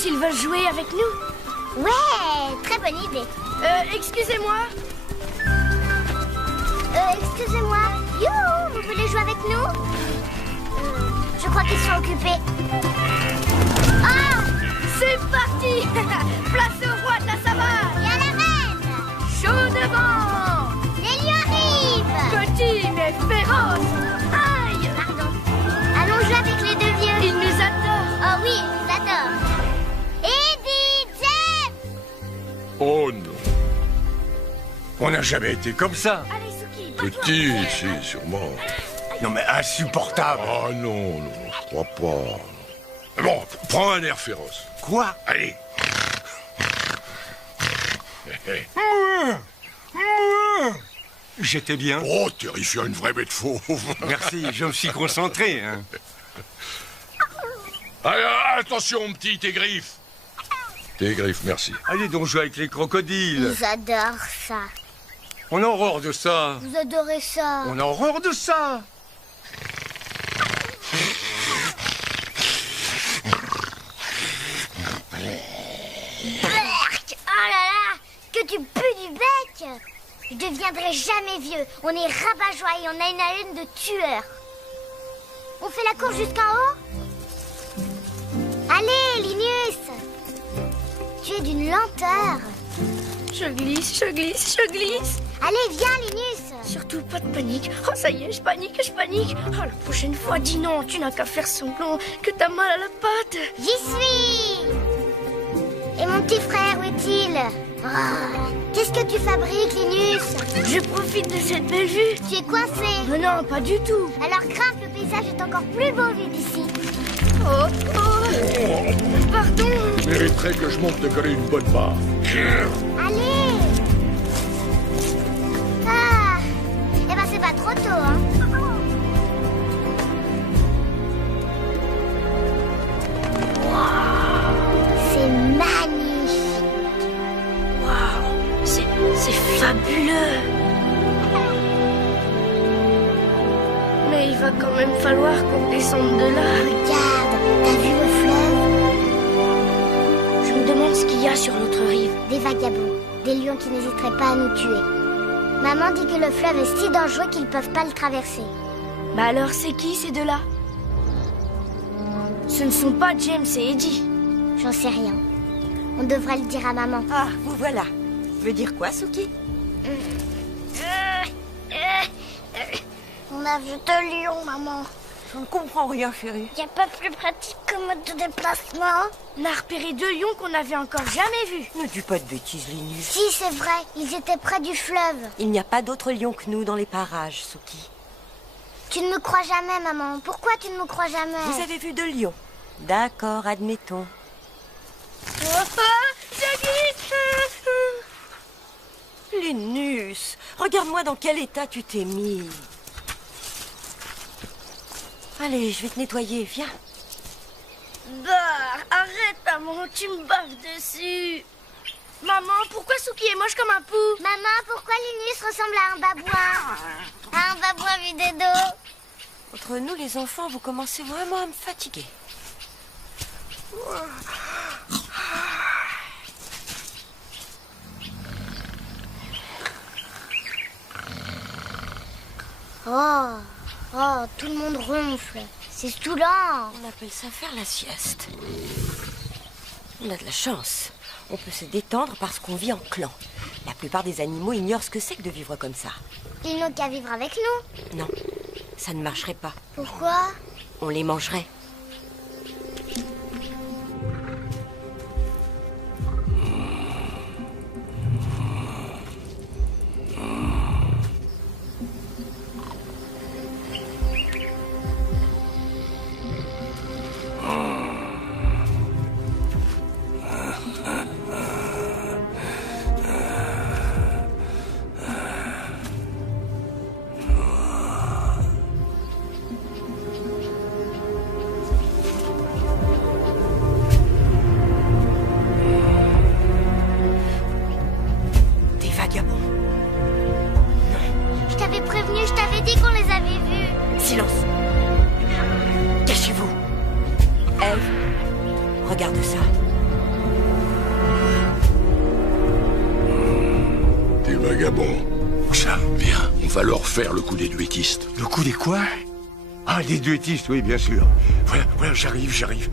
s'ils veulent jouer avec nous. Ouais, très bonne idée. Excusez-moi. Excusez-moi. Youhou, vous voulez jouer avec nous? Je crois qu'ils sont occupés. Ah, c'est parti. Place au roi de la savane. Et à la reine. Chaud devant. Les lions arrivent. Petit mais féroce. Aïe. Pardon. Allons jouer avec les deux vieux. Ils nous adorent. Oh oui, ils nous adorent. Eddie, Jeff. Oh non. On n'a jamais été comme ça. Allez, Suki. Petit ici, sûrement. Non mais insupportable. Ah non, non, je crois pas. Mais bon, prends un air féroce. Quoi? Allez. J'étais bien. Oh, terrifiant, une vraie bête fauve. Merci, je me suis concentré. Hein. Allez, attention, petit, tes griffes. Tes griffes, merci. Allez donc jouer avec les crocodiles. Ils adorent ça. On a horreur de ça. Vous adorez ça. On a horreur de ça. Oh là là, que tu pues du bec. Je deviendrai jamais vieux. On est rabat-joie et on a une haleine de tueur. On fait la course jusqu'en haut? Allez, Linus. Tu es d'une lenteur. Je glisse, je glisse, je glisse. Allez, viens, Linus. Surtout pas de panique. Oh, ça y est, je panique, je panique. Oh, la prochaine fois, dis non, tu n'as qu'à faire semblant que t'as mal à la patte. J'y suis. Et mon petit frère, où est-il? Oh, qu'est-ce que tu fabriques, Linus? Je profite de cette belle vue. Tu es coincé. Mais non, pas du tout. Alors grimpe, le paysage est encore plus beau vu d'ici. Oh, pardon. Je mériterais que je monte te coller une bonne barre. Allez. Ah, eh ben c'est pas trop tôt, hein. C'est magnifique. Waouh, c'est fabuleux. Mais il va quand même falloir qu'on descende de là. Regarde, t'as vu le fleuve? Je me demande ce qu'il y a sur l'autre rive. Des vagabonds, des lions qui n'hésiteraient pas à nous tuer. Maman dit que le fleuve est si dangereux qu'ils peuvent pas le traverser. Bah alors, c'est qui ces deux-là? Ce ne sont pas James et Eddie. J'en sais rien. On devrait le dire à maman. Ah, vous voilà. Veut dire quoi, Suki? On a vu deux lions, maman. Je ne comprends rien, chérie. Y a pas plus pratique comme mode de déplacement? On a repéré deux lions qu'on n'avait encore jamais vus. Ne dis pas de bêtises, Linus. Si, c'est vrai. Ils étaient près du fleuve. Il n'y a pas d'autres lions que nous dans les parages, Suki. Tu ne me crois jamais, maman. Pourquoi tu ne me crois jamais? Vous avez vu deux lions? D'accord, admettons. Linus, regarde-moi dans quel état tu t'es mis. Allez, je vais te nettoyer, viens. Bah, arrête, maman, tu me baves dessus. Maman, pourquoi Suki est moche comme un pou? Maman, pourquoi Linus ressemble à un babouin? À un babouin vu des dos? Entre nous, les enfants, vous commencez vraiment à me fatiguer. Oh, tout le monde ronfle. C'est saoulant. On appelle ça faire la sieste. On a de la chance. On peut se détendre parce qu'on vit en clan. La plupart des animaux ignorent ce que c'est que de vivre comme ça. Ils n'ont qu'à vivre avec nous. Non, ça ne marcherait pas. Pourquoi? On les mangerait. Je t'avais prévenu, je t'avais dit qu'on les avait vus. Silence. Cachez-vous. Eve, regarde ça. vagabonds. Ça. Bien, on va leur faire le coup des duettistes. Le coup des quoi? Ah, des duettistes, oui, bien sûr. Voilà, j'arrive. J'arrive.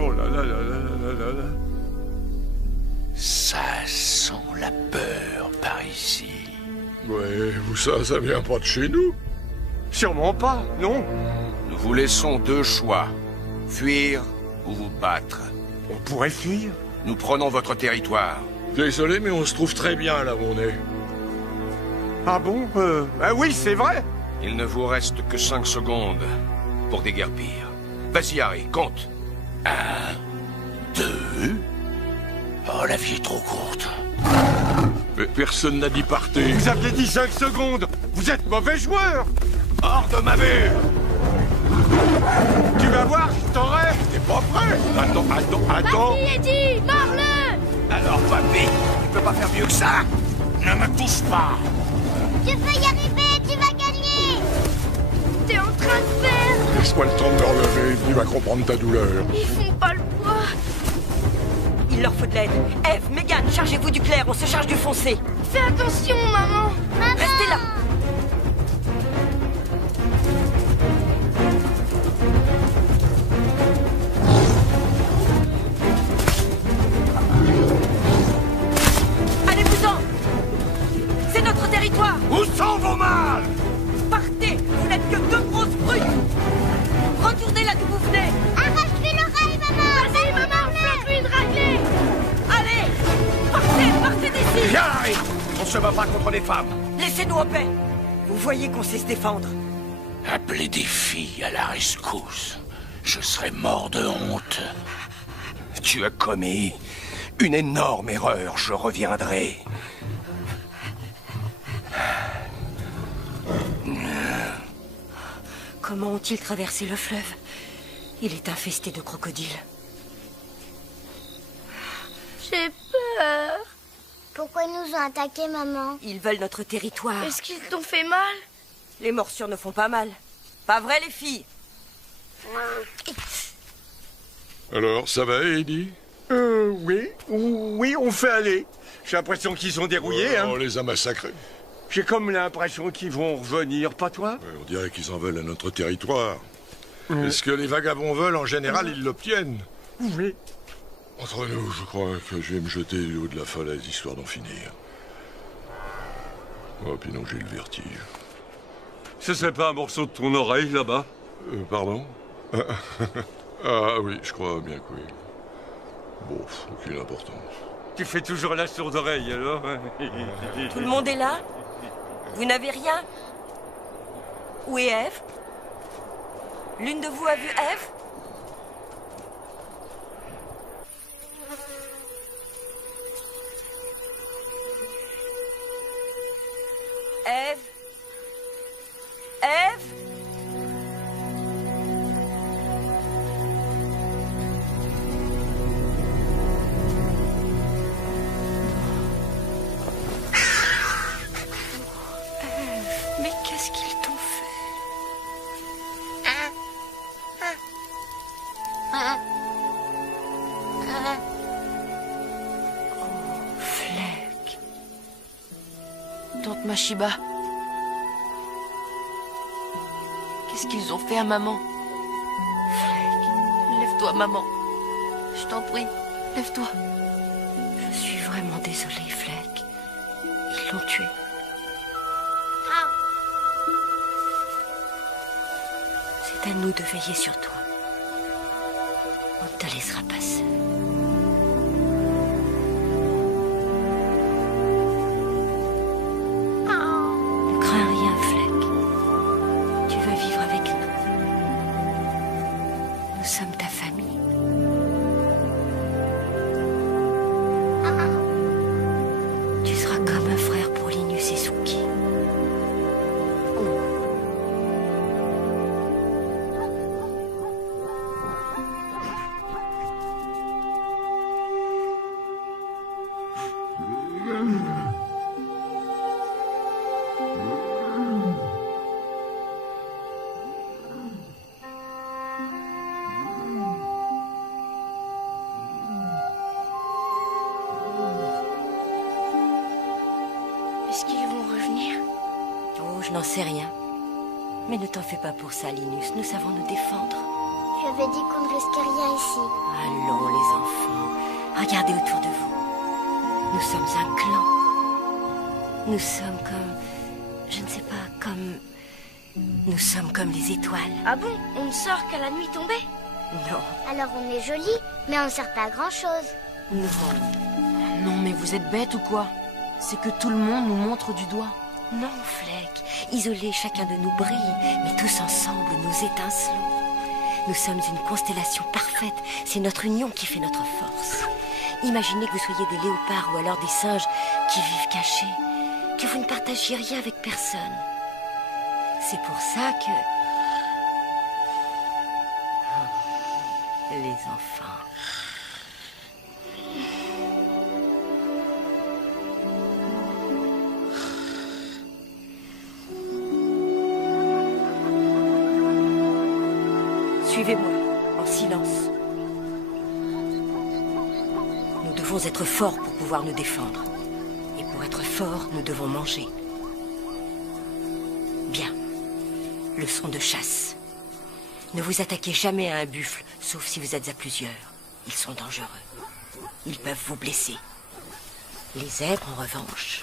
Oh là là là là là là là. Ça sent la peur par ici. Ouais, ça vient pas de chez nous. Sûrement pas, non? Nous vous laissons deux choix. Fuir ou vous battre. On pourrait fuir. Nous prenons votre territoire. Désolé, mais on se trouve très bien là où on est. Ah bon? Ah oui, c'est vrai. Il ne vous reste que 5 secondes pour déguerpir. Vas-y, Harry, compte. 2. Oh, la vie est trop courte. Mais personne n'a dit partez. Vous aviez dit 5 secondes. Vous êtes mauvais joueur. Hors de ma vue! Tu vas voir, je t'aurai. T'es pas prêt? Attends. Vas-y, Eddie, mords-le! Alors, papy, tu peux pas faire mieux que ça? Ne me touche pas! Tu peux y arriver, tu vas gagner. T'es en train de faire... Laisse-moi le temps de me relever, il va comprendre ta douleur. Ils font pas le poids. Il leur faut de l'aide. Eve, Megan, chargez-vous du clair, on se charge du foncé. Fais attention, maman. Restez là. Allez-vous-en. C'est notre territoire. Où sont vos mâles? Partez, vous n'êtes que deux grosses brutes. Retournez là d'où vous venez. Arrache-lui l'oreille, maman. Vas-y, maman, fais-lui une raclée. Allez, partez d'ici. Viens, Harry! On se bat pas contre les femmes. Laissez-nous en paix. Vous voyez qu'on sait se défendre. Appelez des filles à la rescousse. Je serais mort de honte. Tu as commis une énorme erreur, je reviendrai. Comment ont-ils traversé le fleuve? Il est infesté de crocodiles. J'ai peur. Pourquoi ils nous ont attaqués, maman? Ils veulent notre territoire. Est-ce qu'ils t'ont fait mal? Les morsures ne font pas mal. Pas vrai, les filles? Alors, ça va, Eddie? Oui, on fait aller. J'ai l'impression qu'ils sont dérouillés, hein. On les a massacrés. J'ai comme l'impression qu'ils vont revenir, pas toi? Ouais, on dirait qu'ils en veulent à notre territoire. Mais ce que les vagabonds veulent, en général, ils l'obtiennent. Oui. Entre nous, je crois que je vais me jeter du haut de la falaise, histoire d'en finir. Oh, puis non, j'ai le vertige. Ce serait pas un morceau de ton oreille, là-bas? Pardon? Ah oui, je crois bien que oui. Bon, aucune importance. Tu fais toujours la sourde oreille, alors? Tout le monde est là? Vous n'avez rien? Où est Eve? L'une de vous a vu Eve? Eve? Eve? Mais qu'est-ce qu'ils t'ont fait? Oh, Fleck. Tante Mashiba. Qu'est-ce qu'ils ont fait à maman? Fleck, Lève-toi, maman. Je t'en prie, lève-toi. je suis vraiment désolée, Fleck. Ils l'ont tué. C'est à nous de veiller sur toi. On ne te laissera pas seul. Ne crains rien, Fleck. Tu vas vivre avec nous. Nous sommes ta famille. Tu seras comme un frère pour Linus et Suki. est-ce qu'ils vont revenir? Oh, je n'en sais rien. Mais ne t'en fais pas pour ça, Linus. Nous savons nous défendre. Tu avais dit qu'on ne risquait rien ici. Allons, les enfants. Regardez autour de vous. Nous sommes un clan. Nous sommes comme... Je ne sais pas, comme... Nous sommes comme les étoiles. Ah bon? On ne sort qu'à la nuit tombée? Non, Alors on est jolis, mais on ne sert pas à grand-chose. non. Non, mais vous êtes bête ou quoi? C'est que tout le monde nous montre du doigt. Non, Fleck. Isolés, chacun de nous brille, mais tous ensemble, nous étincelons. Nous sommes une constellation parfaite. C'est notre union qui fait notre force. Imaginez que vous soyez des léopards ou alors des singes qui vivent cachés, que vous ne partagiez rien avec personne. C'est pour ça que... Oh, les enfants... Suivez-moi, en silence. Nous devons être forts pour pouvoir nous défendre. Et pour être forts, nous devons manger. Bien. Leçon de chasse. Ne vous attaquez jamais à un buffle, sauf si vous êtes à plusieurs. Ils sont dangereux. Ils peuvent vous blesser. Les zèbres, en revanche...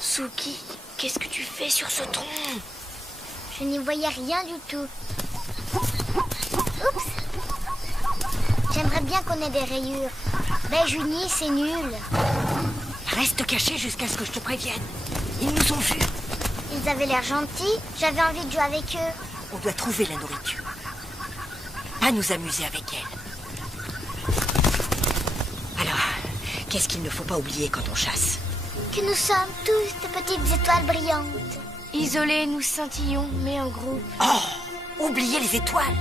Suki, qu'est-ce que tu fais sur ce tronc? Je n'y voyais rien du tout. Oups! J'aimerais bien qu'on ait des rayures. Ben Junie, c'est nul. Reste caché jusqu'à ce que je te prévienne. Ils nous ont vus. Ils avaient l'air gentils, j'avais envie de jouer avec eux. On doit trouver la nourriture. Pas nous amuser avec elle. Alors, qu'est-ce qu'il ne faut pas oublier quand on chasse? Que nous sommes tous de petites étoiles brillantes. Isolés, nous scintillons, mais en groupe. Oh! Oubliez les étoiles!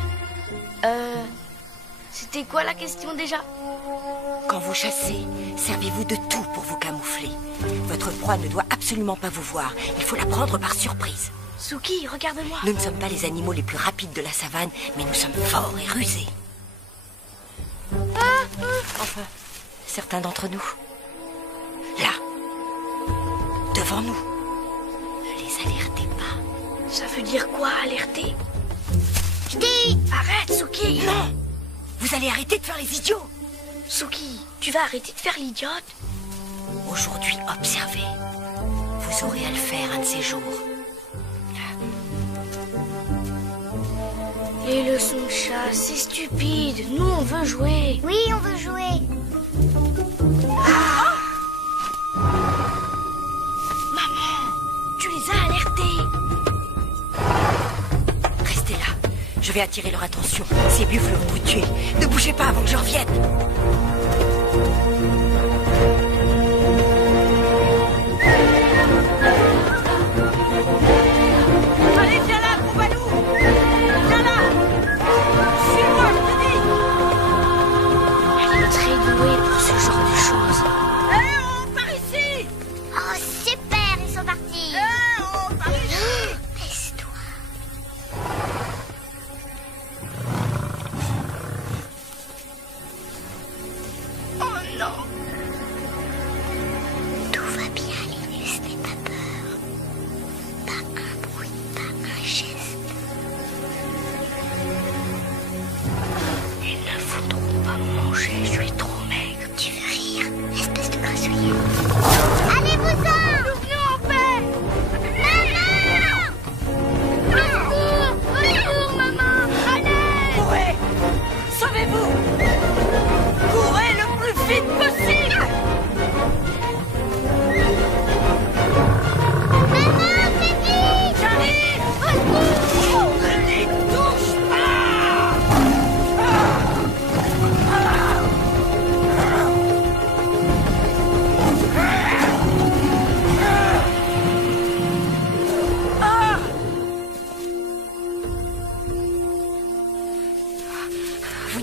C'était quoi la question déjà? Quand vous chassez, servez-vous de tout pour vous camoufler. Votre proie ne doit absolument pas vous voir. Il faut la prendre par surprise. Suki, regarde-moi. Nous ne sommes pas les animaux les plus rapides de la savane, mais nous sommes forts et rusés. Enfin, certains d'entre nous. Là. Devant nous. Ne les alertez pas. Ça veut dire quoi, alerter? Je dis, Arrête, Suki! Non! Vous allez arrêter de faire les idiots! Suki, tu vas arrêter de faire l'idiote? Aujourd'hui, observez. Vous aurez à le faire un de ces jours. Les leçons de chasse, c'est stupide. Nous, on veut jouer. oui, on veut jouer. Tu les as alertés. Restez là. Je vais attirer leur attention. Ces buffles vont vous tuer. Ne bougez pas avant que je revienne. Allez, viens là, gros balou! Viens là! Suis-moi, je te dis! Elle est très douée pour ce genre de choses. Eh oh, par ici! Oh, super, ils sont partis. Eh oh, par ici! Laisse-toi. Oh non!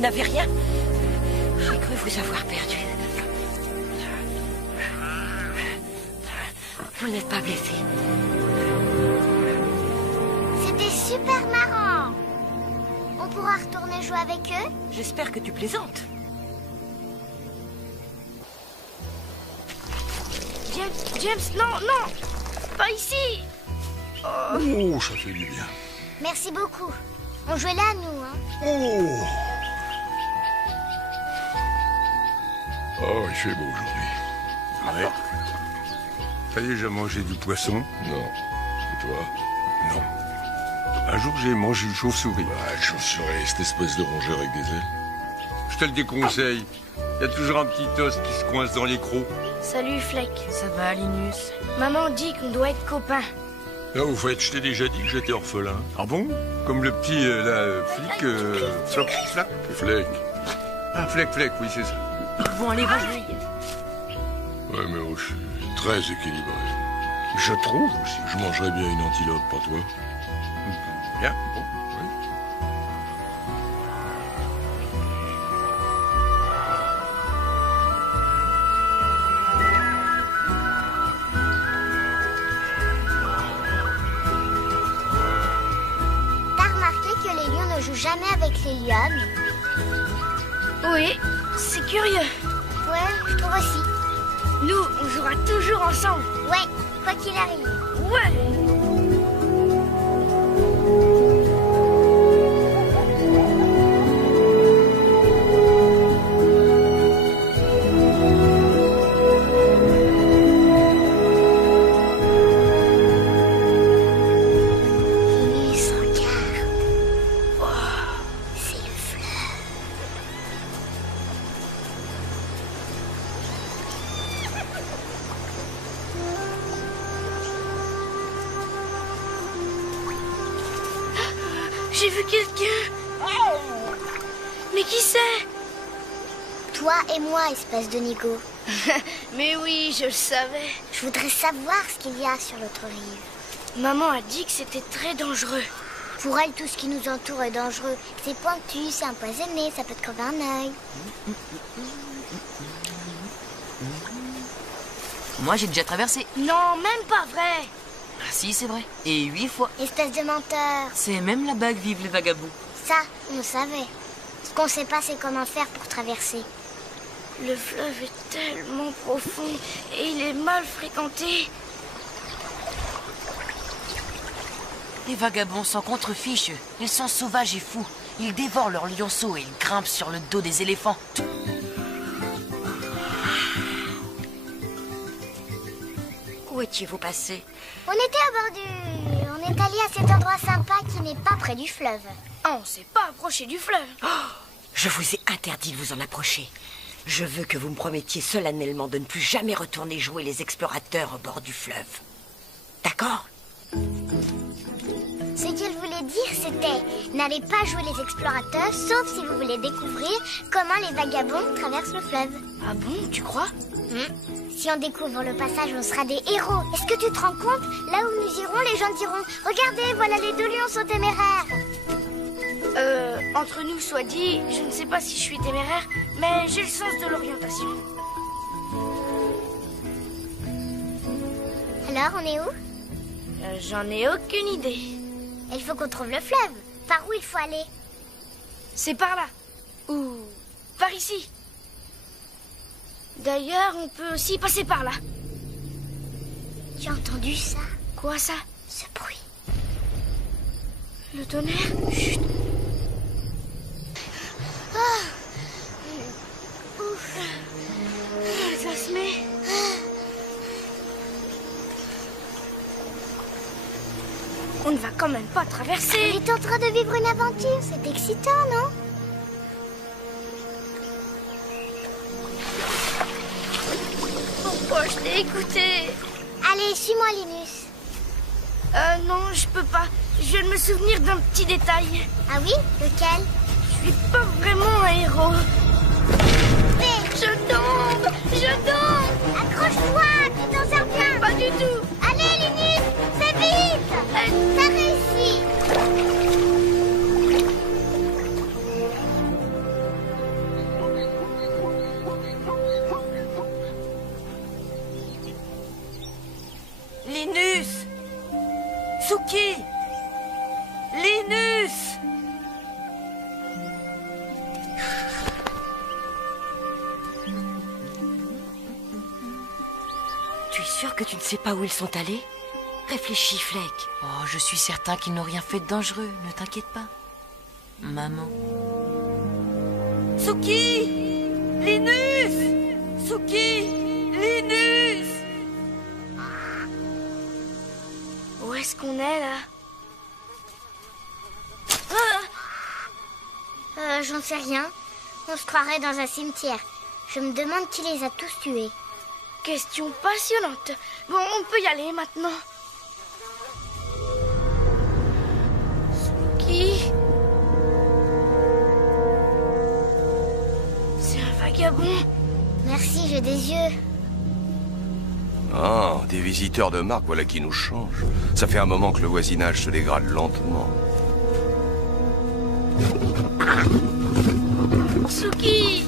Vous n'avez rien? J'ai cru vous avoir perdu. Vous n'êtes pas blessé. C'était super marrant. On pourra retourner jouer avec eux? J'espère que tu plaisantes. James, non, non! Pas ici! Oh, ça fait du bien. Merci beaucoup. On jouait là, nous, hein. Oh! Oh, il fait beau aujourd'hui. Ouais. T'as déjà mangé du poisson? Non. Et toi? Non. Un jour, j'ai mangé une chauve-souris. Bah, une chauve-souris, cette espèce de rongeur avec des ailes. Je te le déconseille. Il y a toujours un petit os qui se coince dans les crocs. Salut, Fleck. Ça va, Linus? Maman dit qu'on doit être copains. Là, au fait, je t'ai déjà dit que j'étais orphelin. Ah bon? Comme le petit, flic, Flop, Flap? Fleck. Ah, Fleck, oui, c'est ça. Bon, allez, va jouer. Ouais, mais oh, je suis très équilibré. Je trouve aussi. Je mangerais bien une antilope, pas toi? Bien, bon. T'as remarqué que les lions ne jouent jamais avec les lionnes? Oui, c'est curieux. Ouais, je trouve aussi. Nous, on jouera toujours ensemble. Ouais, quoi qu'il arrive. Ouais! Linus, regarde. C'est le fleuve. J'ai vu quelqu'un. Mais qui c'est? Toi et moi, espèce de nigo. Mais oui, je le savais. Je voudrais savoir ce qu'il y a sur l'autre rive. Maman a dit que c'était très dangereux. Pour elle, tout ce qui nous entoure est dangereux. C'est pointu, c'est empoisonné, ça peut te crever un œil. Moi, j'ai déjà traversé. Non, même pas vrai. Ah si, c'est vrai. Et 8 fois. Espèce de menteur. C'est même là-bas que vivent les vagabonds. Ça, on le savait. Ce qu'on sait pas, c'est comment faire pour traverser. Le fleuve est tellement profond et il est mal fréquenté. Les vagabonds s'en contrefichent. Ils sont sauvages et fous. Ils dévorent leurs lionceaux et ils grimpent sur le dos des éléphants. Où étiez-vous passé? On était à bord du... On est allé à cet endroit sympa qui n'est pas près du fleuve. Ah, on s'est pas approché du fleuve. Je vous ai interdit de vous en approcher. Je veux que vous me promettiez solennellement de ne plus jamais retourner jouer les explorateurs au bord du fleuve. D'accord? Ce qu'elle voulait dire, c'était n'allez pas jouer les explorateurs, sauf si vous voulez découvrir comment les vagabonds traversent le fleuve. Ah bon, tu crois? Si on découvre le passage, on sera des héros. Est-ce que tu te rends compte? Là où nous irons, les gens diront regardez, voilà les deux lions sont téméraires. Entre nous soit dit, je ne sais pas si je suis téméraire, mais j'ai le sens de l'orientation. Alors, on est où? J'en ai aucune idée. Il faut qu'on trouve le fleuve. Par où il faut aller? C'est par là. Ou par ici. D'ailleurs, on peut aussi passer par là. Tu as entendu ça? Quoi ça? Ce bruit. Le tonnerre? Chut. Ouf. Ça se met. On ne va quand même pas traverser. On est en train de vivre une aventure. C'est excitant, non? Pourquoi je t'ai écouté? Allez, suis-moi, Linus. Non, je peux pas. Je viens de me souvenir d'un petit détail. Ah oui? Lequel? Je suis pas vraiment un héros. Mais Je tombe! Je tombe! accroche-toi, tu t'en sors bien. Pas du tout! Allez, Linus, fais vite. T'as réussi. Linus! Tu es sûr que tu ne sais pas où ils sont allés? Réfléchis, Fleck. Oh, je suis certain qu'ils n'ont rien fait de dangereux. Ne t'inquiète pas. Maman. Suki! Linus! Suki! Linus! Où est-ce qu'on est, là? J'en sais rien. On se croirait dans un cimetière. Je me demande qui les a tous tués. Question passionnante. Bon, on peut y aller maintenant. Suki? C'est un vagabond. Merci, j'ai des yeux. Ah, des visiteurs de marque, voilà qui nous changent. Ça fait un moment que le voisinage se dégrade lentement. Suki!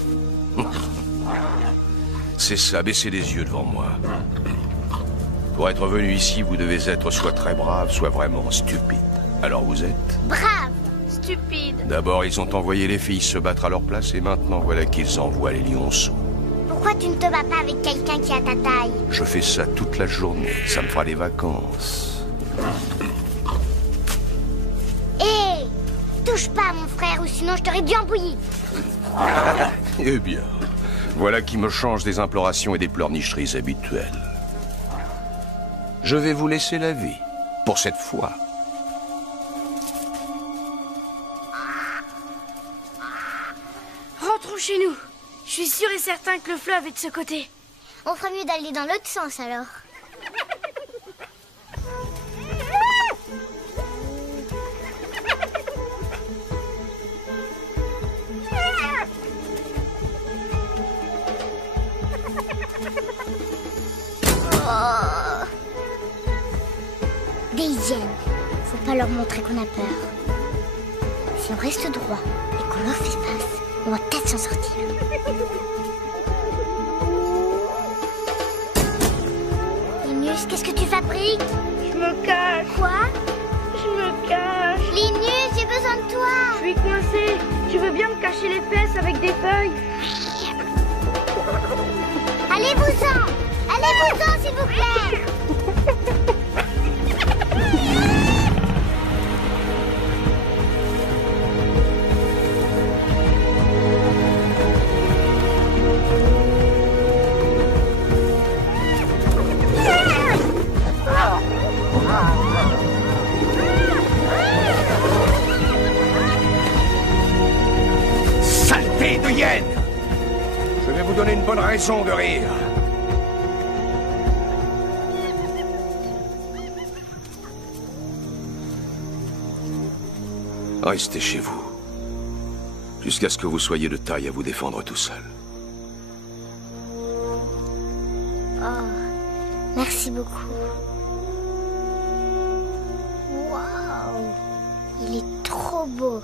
C'est ça, baissez les yeux devant moi. Pour être venu ici, vous devez être soit très brave, soit vraiment stupide. Alors vous êtes? Brave! Stupide. D'abord, ils ont envoyé les filles se battre à leur place, et maintenant, voilà qu'ils envoient les lionceaux. Pourquoi tu ne te bats pas avec quelqu'un qui a ta taille? Je fais ça toute la journée, ça me fera des vacances. Hé! Touche pas à mon frère, ou sinon je t'aurais bien bouilli. Eh bien, voilà qui me change des implorations et des pleurnicheries habituelles. Je vais vous laisser la vie, pour cette fois. Rentrons chez nous. Je suis sûr et certain que le fleuve est de ce côté. On ferait mieux d'aller dans l'autre sens alors. Oh. Des hyènes. Faut pas leur montrer qu'on a peur. Si on reste droit et qu'on leur fait face, on va peut-être s'en sortir. Linus, qu'est-ce que tu fabriques? Je me cache. Quoi? Je me cache. Linus, j'ai besoin de toi. Je suis coincée. Tu veux bien me cacher les fesses avec des feuilles? Allez-vous-en! Allez-vous-en, s'il vous plaît! Saleté de hyène! Je vais vous donner une bonne raison de rire. Restez chez vous. Jusqu'à ce que vous soyez de taille à vous défendre tout seul. Oh, merci beaucoup. Waouh! Il est trop beau.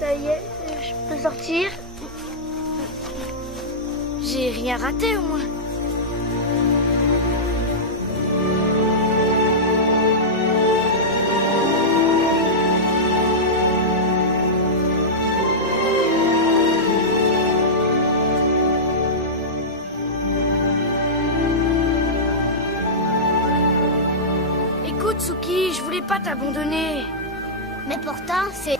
Ça y est, je peux sortir? J'ai rien raté au moins. Écoute, Suki, je voulais pas t'abandonner. Mais pourtant, c'est...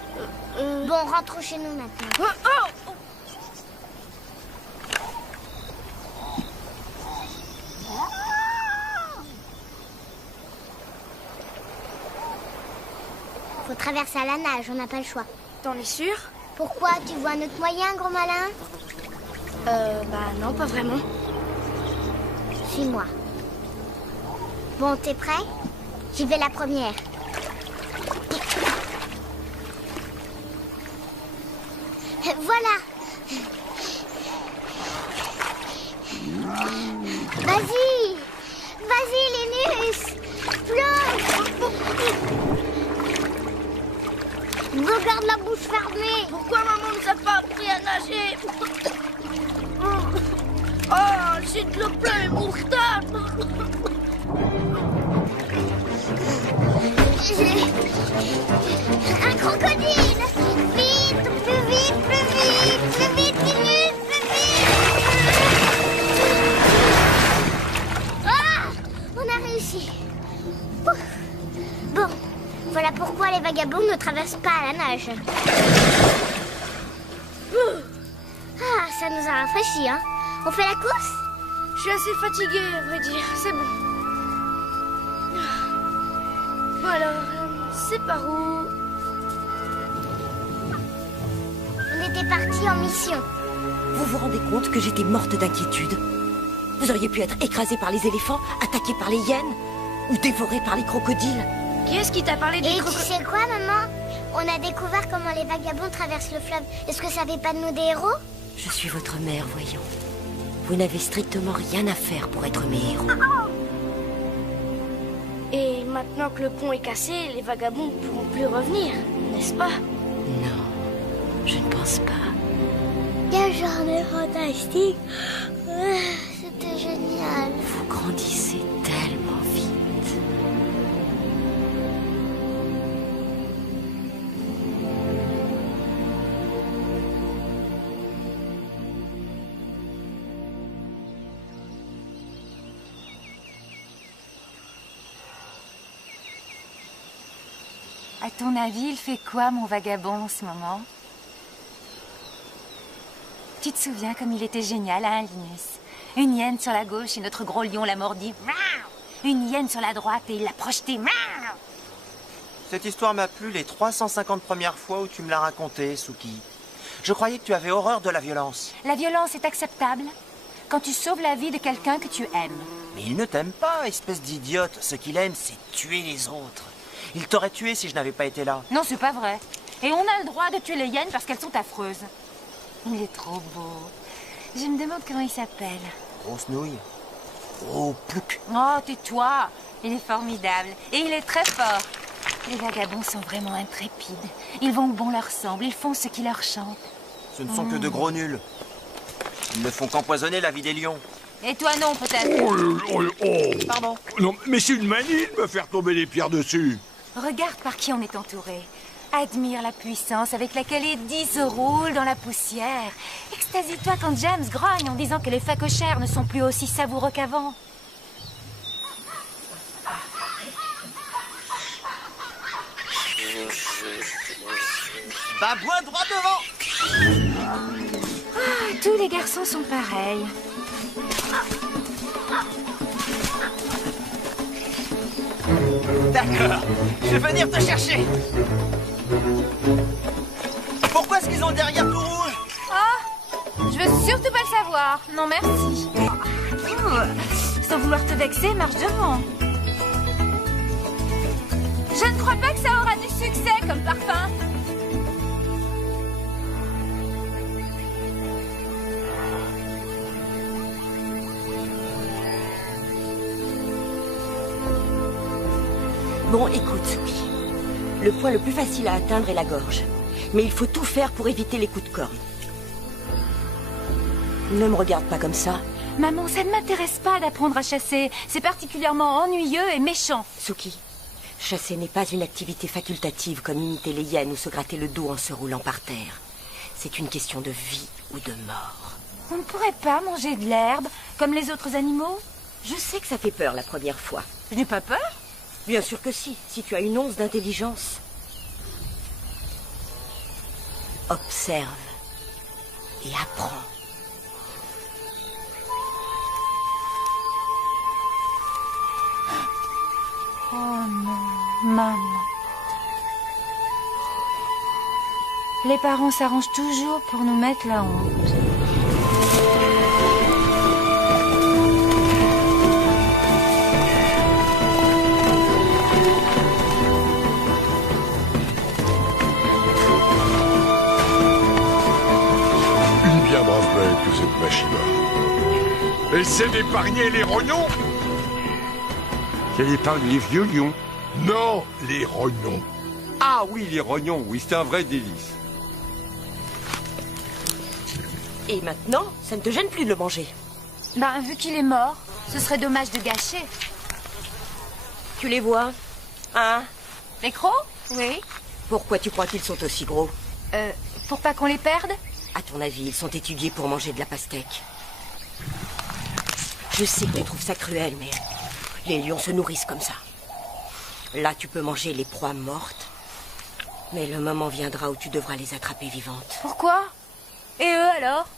Bon, rentrons chez nous maintenant. Oh, oh! Faut traverser à la nage, on n'a pas le choix. T'en es sûr? Pourquoi? Tu vois un autre moyen, gros malin? Bah non, pas vraiment. Suis-moi. Bon, t'es prêt? J'y vais la première. Voilà. Vas-y. Vas-y, Linus. Plonge. Regarde la bouche fermée. Pourquoi maman nous a pas appris à nager? Oh, j'ai de l'eau plein les moustaches. Un crocodile! Vite, plus vite, plus vite! Plus vite, Minus, plus vite! Ah! On a réussi. Ouf. Bon, voilà pourquoi les vagabonds ne traversent pas à la nage. Ah, ça nous a rafraîchis, hein? On fait la course? Je suis assez fatiguée, à vrai dire. C'est bon. Bon alors, c'est par où? On était partis en mission. Vous vous rendez compte que j'étais morte d'inquiétude? Vous auriez pu être écrasé par les éléphants, attaqué par les hyènes, ou dévoré par les crocodiles. Qui est-ce qui t'a parlé des Et tu crocodiles? sais quoi, maman? On a découvert comment les vagabonds traversent le fleuve. Est-ce que ça fait pas de nous des héros? Je suis votre mère, voyons. Vous n'avez strictement rien à faire pour être mes héros. Et maintenant que le pont est cassé, les vagabonds ne pourront plus revenir, n'est-ce pas? Non, je ne pense pas. Quelle journée fantastique! C'était génial. Vous grandissez tellement vite. À ton avis, il fait quoi, mon vagabond, en ce moment? Tu te souviens comme il était génial, hein, Linus? Une hyène sur la gauche et notre gros lion l'a mordi. Une hyène sur la droite et il l'a projeté. Cette histoire m'a plu les 350 premières fois où tu me l'as racontée, Suki. Je croyais que tu avais horreur de la violence. La violence est acceptable quand tu sauves la vie de quelqu'un que tu aimes. Mais il ne t'aime pas, espèce d'idiote. Ce qu'il aime, c'est tuer les autres. Il t'aurait tué si je n'avais pas été là. Non, c'est pas vrai. Et on a le droit de tuer les hyènes parce qu'elles sont affreuses. Il est trop beau. Je me demande comment il s'appelle. Grosse nouille. Gros plouc. Oh, tais-toi. Il est formidable. Et il est très fort. Les vagabonds sont vraiment intrépides. Ils vont où bon leur semble. Ils font ce qui leur chante. Ce ne sont que de gros nuls. Ils ne font qu'empoisonner la vie des lions. Et toi non, peut-être. Pardon. Non, mais c'est une manie de me faire tomber les pierres dessus. Regarde par qui on est entouré. Admire la puissance avec laquelle Eddie se roule dans la poussière. Extasie-toi quand James grogne en disant que les phacochères ne sont plus aussi savoureux qu'avant. Bah, bois droit devant. Ah, tous les garçons sont pareils. D'accord, je vais venir te chercher. Pourquoi est-ce qu'ils ont le derrière tout rouge? Oh, je veux surtout pas le savoir. Non, merci. Sans vouloir te vexer, marche devant. Je ne crois pas que ça aura du succès comme parfum. Bon, écoute, Sophie. Le point le plus facile à atteindre est la gorge. Mais il faut tout faire pour éviter les coups de corne. Ne me regarde pas comme ça. Maman, ça ne m'intéresse pas d'apprendre à chasser. C'est particulièrement ennuyeux et méchant. Suki, chasser n'est pas une activité facultative comme imiter les hyènes ou se gratter le dos en se roulant par terre. C'est une question de vie ou de mort. On ne pourrait pas manger de l'herbe comme les autres animaux? Je sais que ça fait peur la première fois. Je n'ai pas peur. Bien sûr que si tu as une once d'intelligence. Observe et apprends. Oh non, maman. Les parents s'arrangent toujours pour nous mettre la honte. Une bien brave bête que cette machine-là. Essaie d'épargner les rognons. Qu'elle épargne les vieux lions? Non, les rognons. Ah oui, les rognons, oui, c'est un vrai délice. Et maintenant, ça ne te gêne plus de le manger? Ben, vu qu'il est mort, ce serait dommage de gâcher. Tu les vois? Hein? Les crocs? Oui. Pourquoi tu crois qu'ils sont aussi gros? Pour pas qu'on les perde? À ton avis, ils sont étudiés pour manger de la pastèque. Je sais que tu trouves ça cruel, mais les lions se nourrissent comme ça. Là, tu peux manger les proies mortes, mais le moment viendra où tu devras les attraper vivantes. Pourquoi? Et eux alors?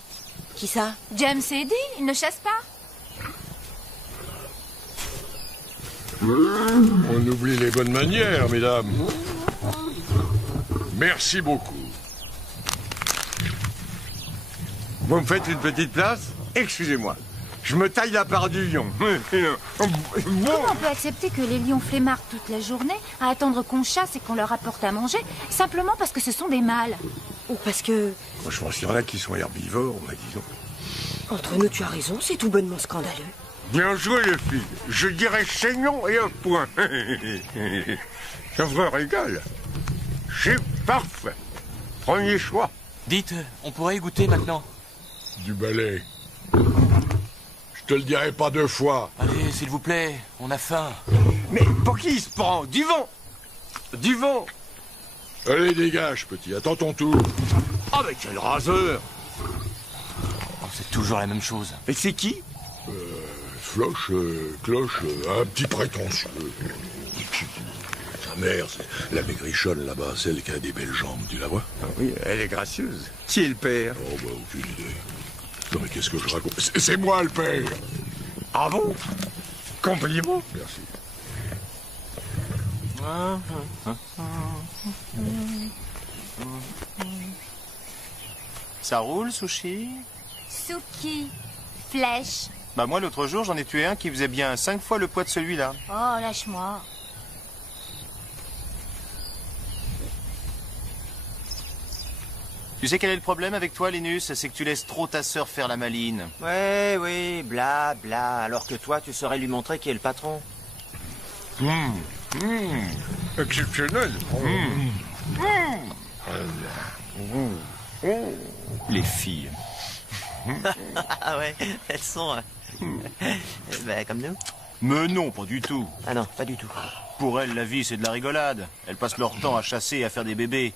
Qui ça? James et Eddie, ils ne chassent pas? On oublie les bonnes manières, mesdames. Merci beaucoup. Vous me faites une petite place? Excusez-moi. Je me taille la part du lion. Comment on peut accepter que les lions flemmards toute la journée à attendre qu'on chasse et qu'on leur apporte à manger simplement parce que ce sont des mâles? Ou parce que... Moi, je pense qu'il y en a qui sont herbivores, disons. Entre nous, tu as raison, c'est tout bonnement scandaleux. Bien joué, les filles. Je dirais saignant et un point. Ça vous régale. C'est parfait. Premier choix. Dites, on pourrait y goûter maintenant? Du balai. Je te le dirai pas 2 fois. Allez, s'il vous plaît, on a faim. Mais pour qui il se prend? Du vent! Du vent! Allez, dégage, petit. Attends ton tour. Oh, mais quel raseur! Oh, c'est toujours la même chose. Et c'est qui? Floche, cloche, un petit prétentieux. Sa mère, c'est la maigrichonne là-bas, celle qui a des belles jambes, tu la vois? Ah oui, elle est gracieuse. Qui est le père? Oh, bah, aucune idée. Non, mais qu'est-ce que je raconte? C'est moi le père! Ah bon? Compliment? Merci. Ça roule, Sushi? Suki. Flèche. Bah moi, l'autre jour, j'en ai tué un qui faisait bien 5 fois le poids de celui-là. Oh, lâche-moi. Tu sais quel est le problème avec toi, Linus? C'est que tu laisses trop ta sœur faire la maline. Ouais, oui, bla, bla. Alors que toi, tu saurais lui montrer qui est le patron. Exceptionnel. Les filles. Ah ouais, elles sont... ben, comme nous. Mais non, pas du tout. Ah non, pas du tout. Pour elles, la vie, c'est de la rigolade. Elles passent leur temps à chasser et à faire des bébés.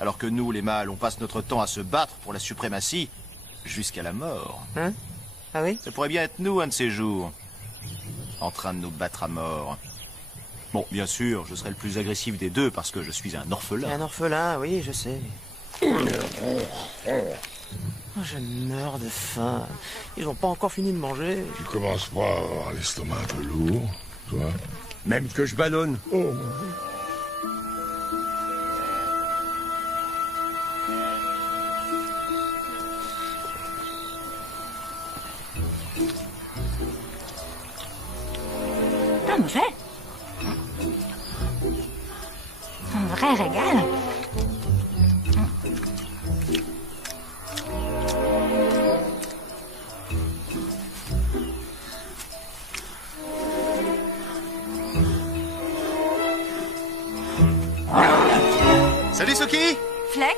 Alors que nous, les mâles, on passe notre temps à se battre pour la suprématie jusqu'à la mort. Hein? Ah oui? Ça pourrait bien être nous, un de ces jours. En train de nous battre à mort. Bon, bien sûr, je serai le plus agressif des deux parce que je suis un orphelin. Un orphelin, oui, je sais. Je meurs de faim. Ils n'ont pas encore fini de manger. Tu commences pas à avoir l'estomac un peu lourd, toi? Même que je ballonne. Oh. Ah, manger. Un vrai régal. Salut, Suki! Fleck,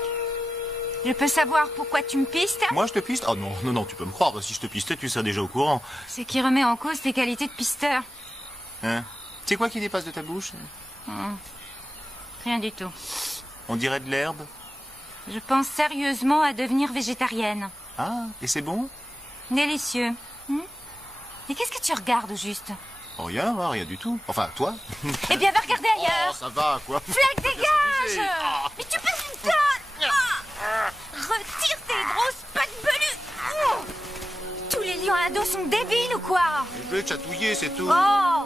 je peux savoir pourquoi tu me pistes? Moi, je te piste? Oh non, non, non, tu peux me croire. Si je te pistais, tu serais déjà au courant. C'est qui remet en cause tes qualités de pisteur. Hein? C'est quoi qui dépasse de ta bouche? Rien du tout. On dirait de l'herbe. Je pense sérieusement à devenir végétarienne. Ah, et c'est bon? Délicieux. Et qu'est-ce que tu regardes au juste? Oh, rien, hein, rien du tout. Enfin, toi? Eh bien, va regarder ailleurs. Oh, ça va, quoi. Fleck, dégage! Mais tu passes une tonne! Retire tes grosses pattes velues! Tous les lions à dos sont débiles ou quoi? Je vais te chatouiller, c'est tout. Oh!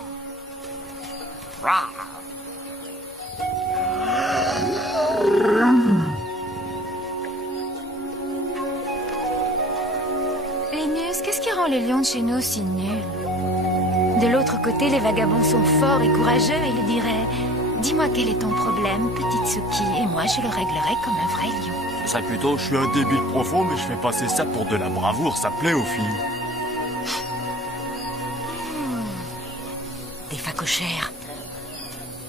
Linus, qu'est-ce qui rend les lions de chez nous si nuls? De l'autre côté, les vagabonds sont forts et courageux et ils diraient « Dis-moi quel est ton problème, petite Suki, et moi je le réglerai comme un vrai lion. » Ce serait plutôt « Je suis un débile profond, mais je fais passer ça pour de la bravoure, ça plaît aux filles. » Des phacochères.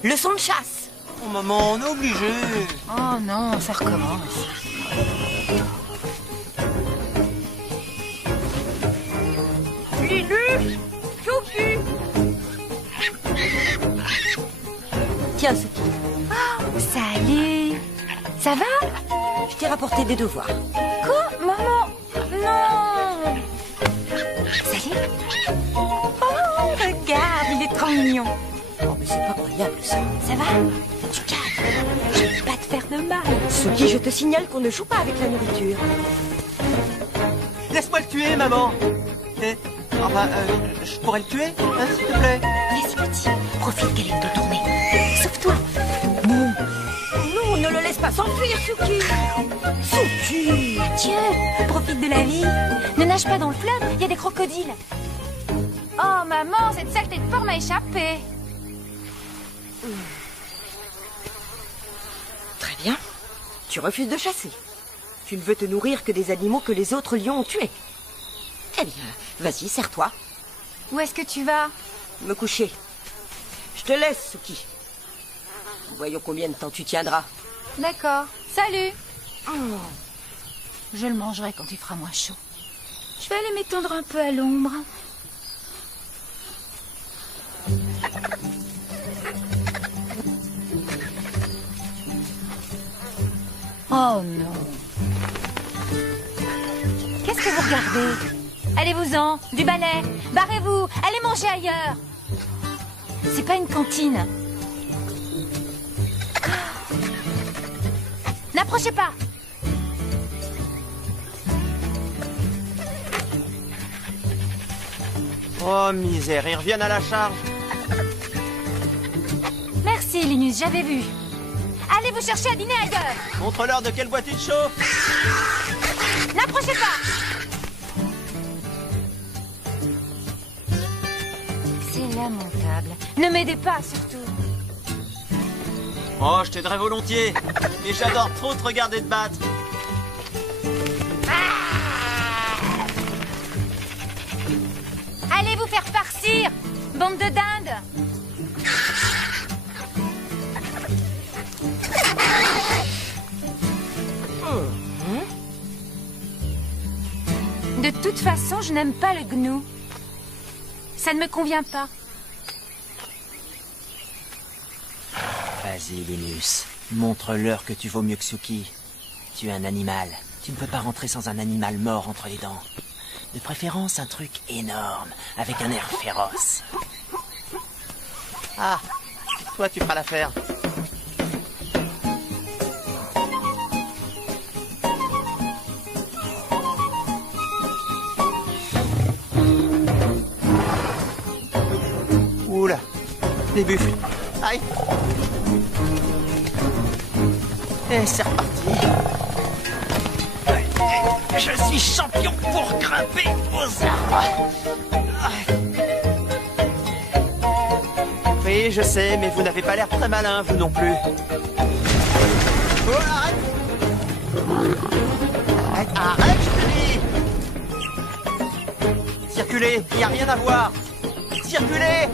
Leçon de chasse. Oh, maman, on est obligé. Oh non, ça recommence. Linus! Choupi! Tiens, Suki. Ah, Salut. Ça va? Je t'ai rapporté des devoirs. Quoi? Maman? Non. Salut. Oh, regarde, il est trop mignon. Oh, mais c'est pas croyable, ça. Ça va? Tu calmes. Je vais pas te faire de mal. Suki, je te signale qu'on ne joue pas avec la nourriture. Laisse-moi le tuer, maman. Enfin, je pourrais le tuer, hein, s'il te plaît. Vas-y, petit. Profite qu'elle est de tourner. Sauve-toi. Non, ne le laisse pas s'enfuir, Suki. Suki. Tiens, profite de la vie. Ne nage pas dans le fleuve, il y a des crocodiles. Oh, maman, cette saleté de porc m'a échappé. Très bien. Tu refuses de chasser. Tu ne veux te nourrir que des animaux que les autres lions ont tués. Eh bien, vas-y, serre-toi. Où est-ce que tu vas? Me coucher. Je te laisse, Suki. Voyons combien de temps tu tiendras. D'accord. Salut. Je le mangerai quand il fera moins chaud. Je vais aller m'étendre un peu à l'ombre. Oh non. Qu'est-ce que vous regardez? Allez-vous-en, du balai. Barrez-vous, allez manger ailleurs. C'est pas une cantine. N'approchez pas. Oh misère, ils reviennent à la charge. Merci Linus, j'avais vu. Allez vous chercher à dîner ailleurs. Montre-leur de quelle boîte tu te chauffes. N'approchez pas. C'est lamentable. Ne m'aidez pas surtout. Oh, je t'aiderais volontiers. Mais j'adore trop te regarder te battre. Allez vous faire farcir, bande de dindes. De toute façon, je n'aime pas le gnou. Ça ne me convient pas. Vas-y, Linus. Montre-leur que tu vaux mieux que Suki. Tu es un animal. Tu ne peux pas rentrer sans un animal mort entre les dents. De préférence, un truc énorme, avec un air féroce. Ah, toi, tu feras l'affaire. Oula, des buffles. Aïe. Et c'est reparti. Je suis champion pour grimper aux arbres. Oui, je sais, mais vous n'avez pas l'air très malin, vous non plus. Oh, arrête! Arrête, je te dis! Circulez, il n'y a rien à voir. Circulez!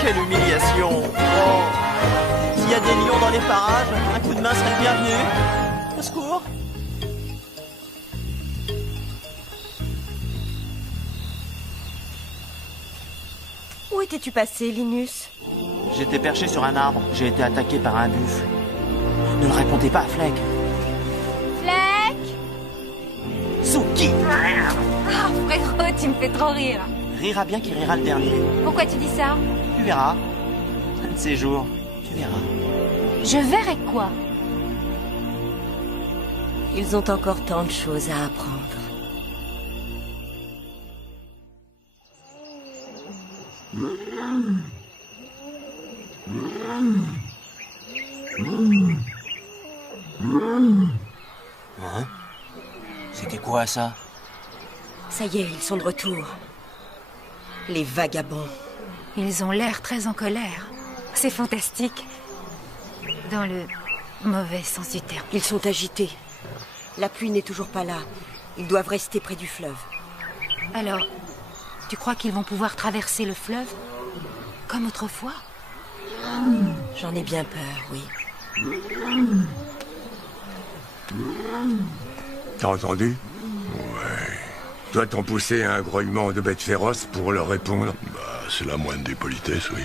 Quelle humiliation! Oh. S'il y a des lions dans les parages, un coup de main serait le bienvenu. Au secours! Où étais-tu passé, Linus? J'étais perché sur un arbre. J'ai été attaqué par un buffle. Ne le racontez pas à Fleck. Fleck! Suki! Oh, frérot, tu me fais trop rire. Rira bien qui rira le dernier. Pourquoi tu dis ça? Tu verras. Un de ces jours, tu verras. Je verrai quoi? Ils ont encore tant de choses à apprendre. Hein? C'était quoi ça? Ça y est, ils sont de retour. Les vagabonds. Ils ont l'air très en colère. C'est fantastique. Dans le mauvais sens du terme. Ils sont agités. La pluie n'est toujours pas là. Ils doivent rester près du fleuve. Alors, tu crois qu'ils vont pouvoir traverser le fleuve? Comme autrefois? J'en ai bien peur, oui. T'as entendu? Ouais. Doit-on pousser un grognement de bête féroce pour leur répondre? Bah, c'est la moindre des politesses, oui.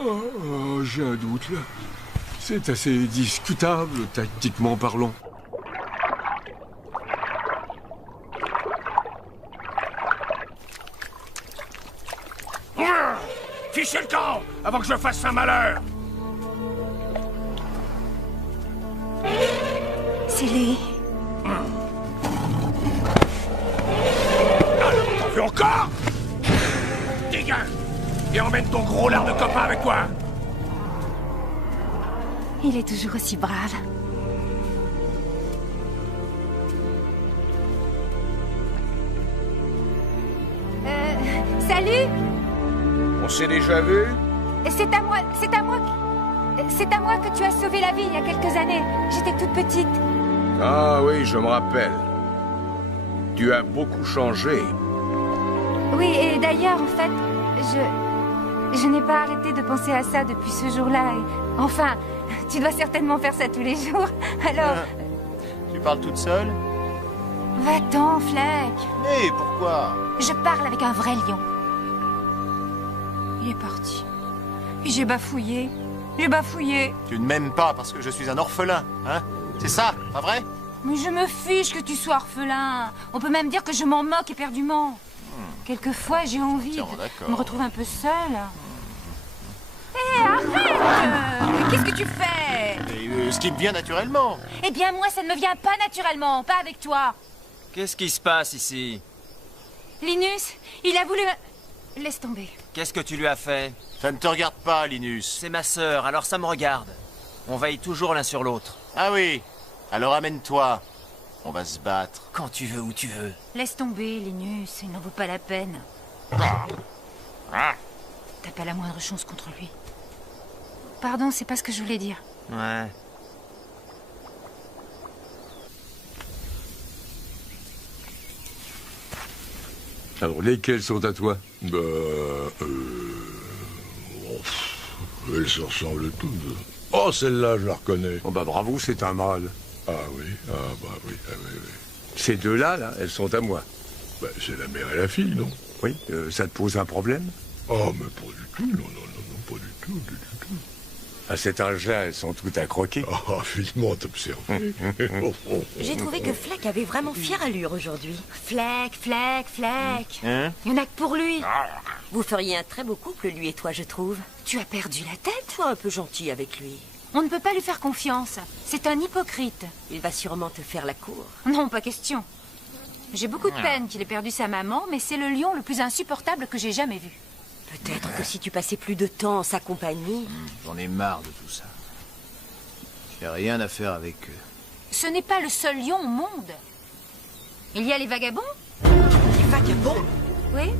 Oh, j'ai un doute, là. C'est assez discutable, tactiquement parlant. Fichez le camp avant que je fasse un malheur. C'est lui. T'en veux encore? Dégage! Et emmène ton gros lard de copain avec toi. Il est toujours aussi brave. Salut! On s'est déjà vu? C'est à moi que tu as sauvé la vie il y a quelques années. J'étais toute petite. Ah oui, je me rappelle. Tu as beaucoup changé. Oui, et d'ailleurs, en fait, je n'ai pas arrêté de penser à ça depuis ce jour-là. Enfin, tu dois certainement faire ça tous les jours. Alors... Tu parles toute seule? Va-t'en, Fleck. Mais pourquoi? Je parle avec un vrai lion. Il est parti. Et j'ai bafouillé. Tu ne m'aimes pas parce que je suis un orphelin, hein? C'est ça, pas vrai? Mais je me fiche que tu sois orphelin. On peut même dire que je m'en moque éperdument. Quelquefois, j'ai envie de me retrouver un peu seule. Hé, arrête! Qu'est-ce que tu fais? Ce qui me vient naturellement. Eh bien, moi, ça ne me vient pas naturellement, pas avec toi. Qu'est-ce qui se passe ici? Linus, il a voulu... Laisse tomber. Qu'est-ce que tu lui as fait? Ça ne te regarde pas, Linus. C'est ma sœur, alors ça me regarde. On veille toujours l'un sur l'autre. Ah oui? Alors amène-toi. On va se battre. Quand tu veux, où tu veux. Laisse tomber, Linus, il n'en vaut pas la peine. T'as pas la moindre chance contre lui. Pardon, c'est pas ce que je voulais dire. Ouais. Alors, lesquels sont à toi? Bah, elles se ressemblent toutes. Oh, celle-là, je la reconnais. Oh bah bravo, c'est un mâle. Ah oui, oui. Ces deux-là, là, elles sont à moi. Bah, c'est la mère et la fille, non? Oui, ça te pose un problème? Oh, mais pas du tout, non, pas du tout. À cet âge-là, elles sont toutes à croquer. Ah, vivement t'observer. J'ai trouvé que Fleck avait vraiment fière allure aujourd'hui. Fleck. Hein? Il y en a que pour lui. Vous feriez un très beau couple, lui et toi, je trouve. Tu as perdu la tête? Sois un peu gentil avec lui. On ne peut pas lui faire confiance. C'est un hypocrite. Il va sûrement te faire la cour. Non, pas question. J'ai beaucoup de peine qu'il ait perdu sa maman, mais c'est le lion le plus insupportable que j'ai jamais vu. Peut-être que si tu passais plus de temps en sa compagnie... J'en ai marre de tout ça. J'ai rien à faire avec eux. Ce n'est pas le seul lion au monde. Il y a les vagabonds. Les vagabonds? Oui.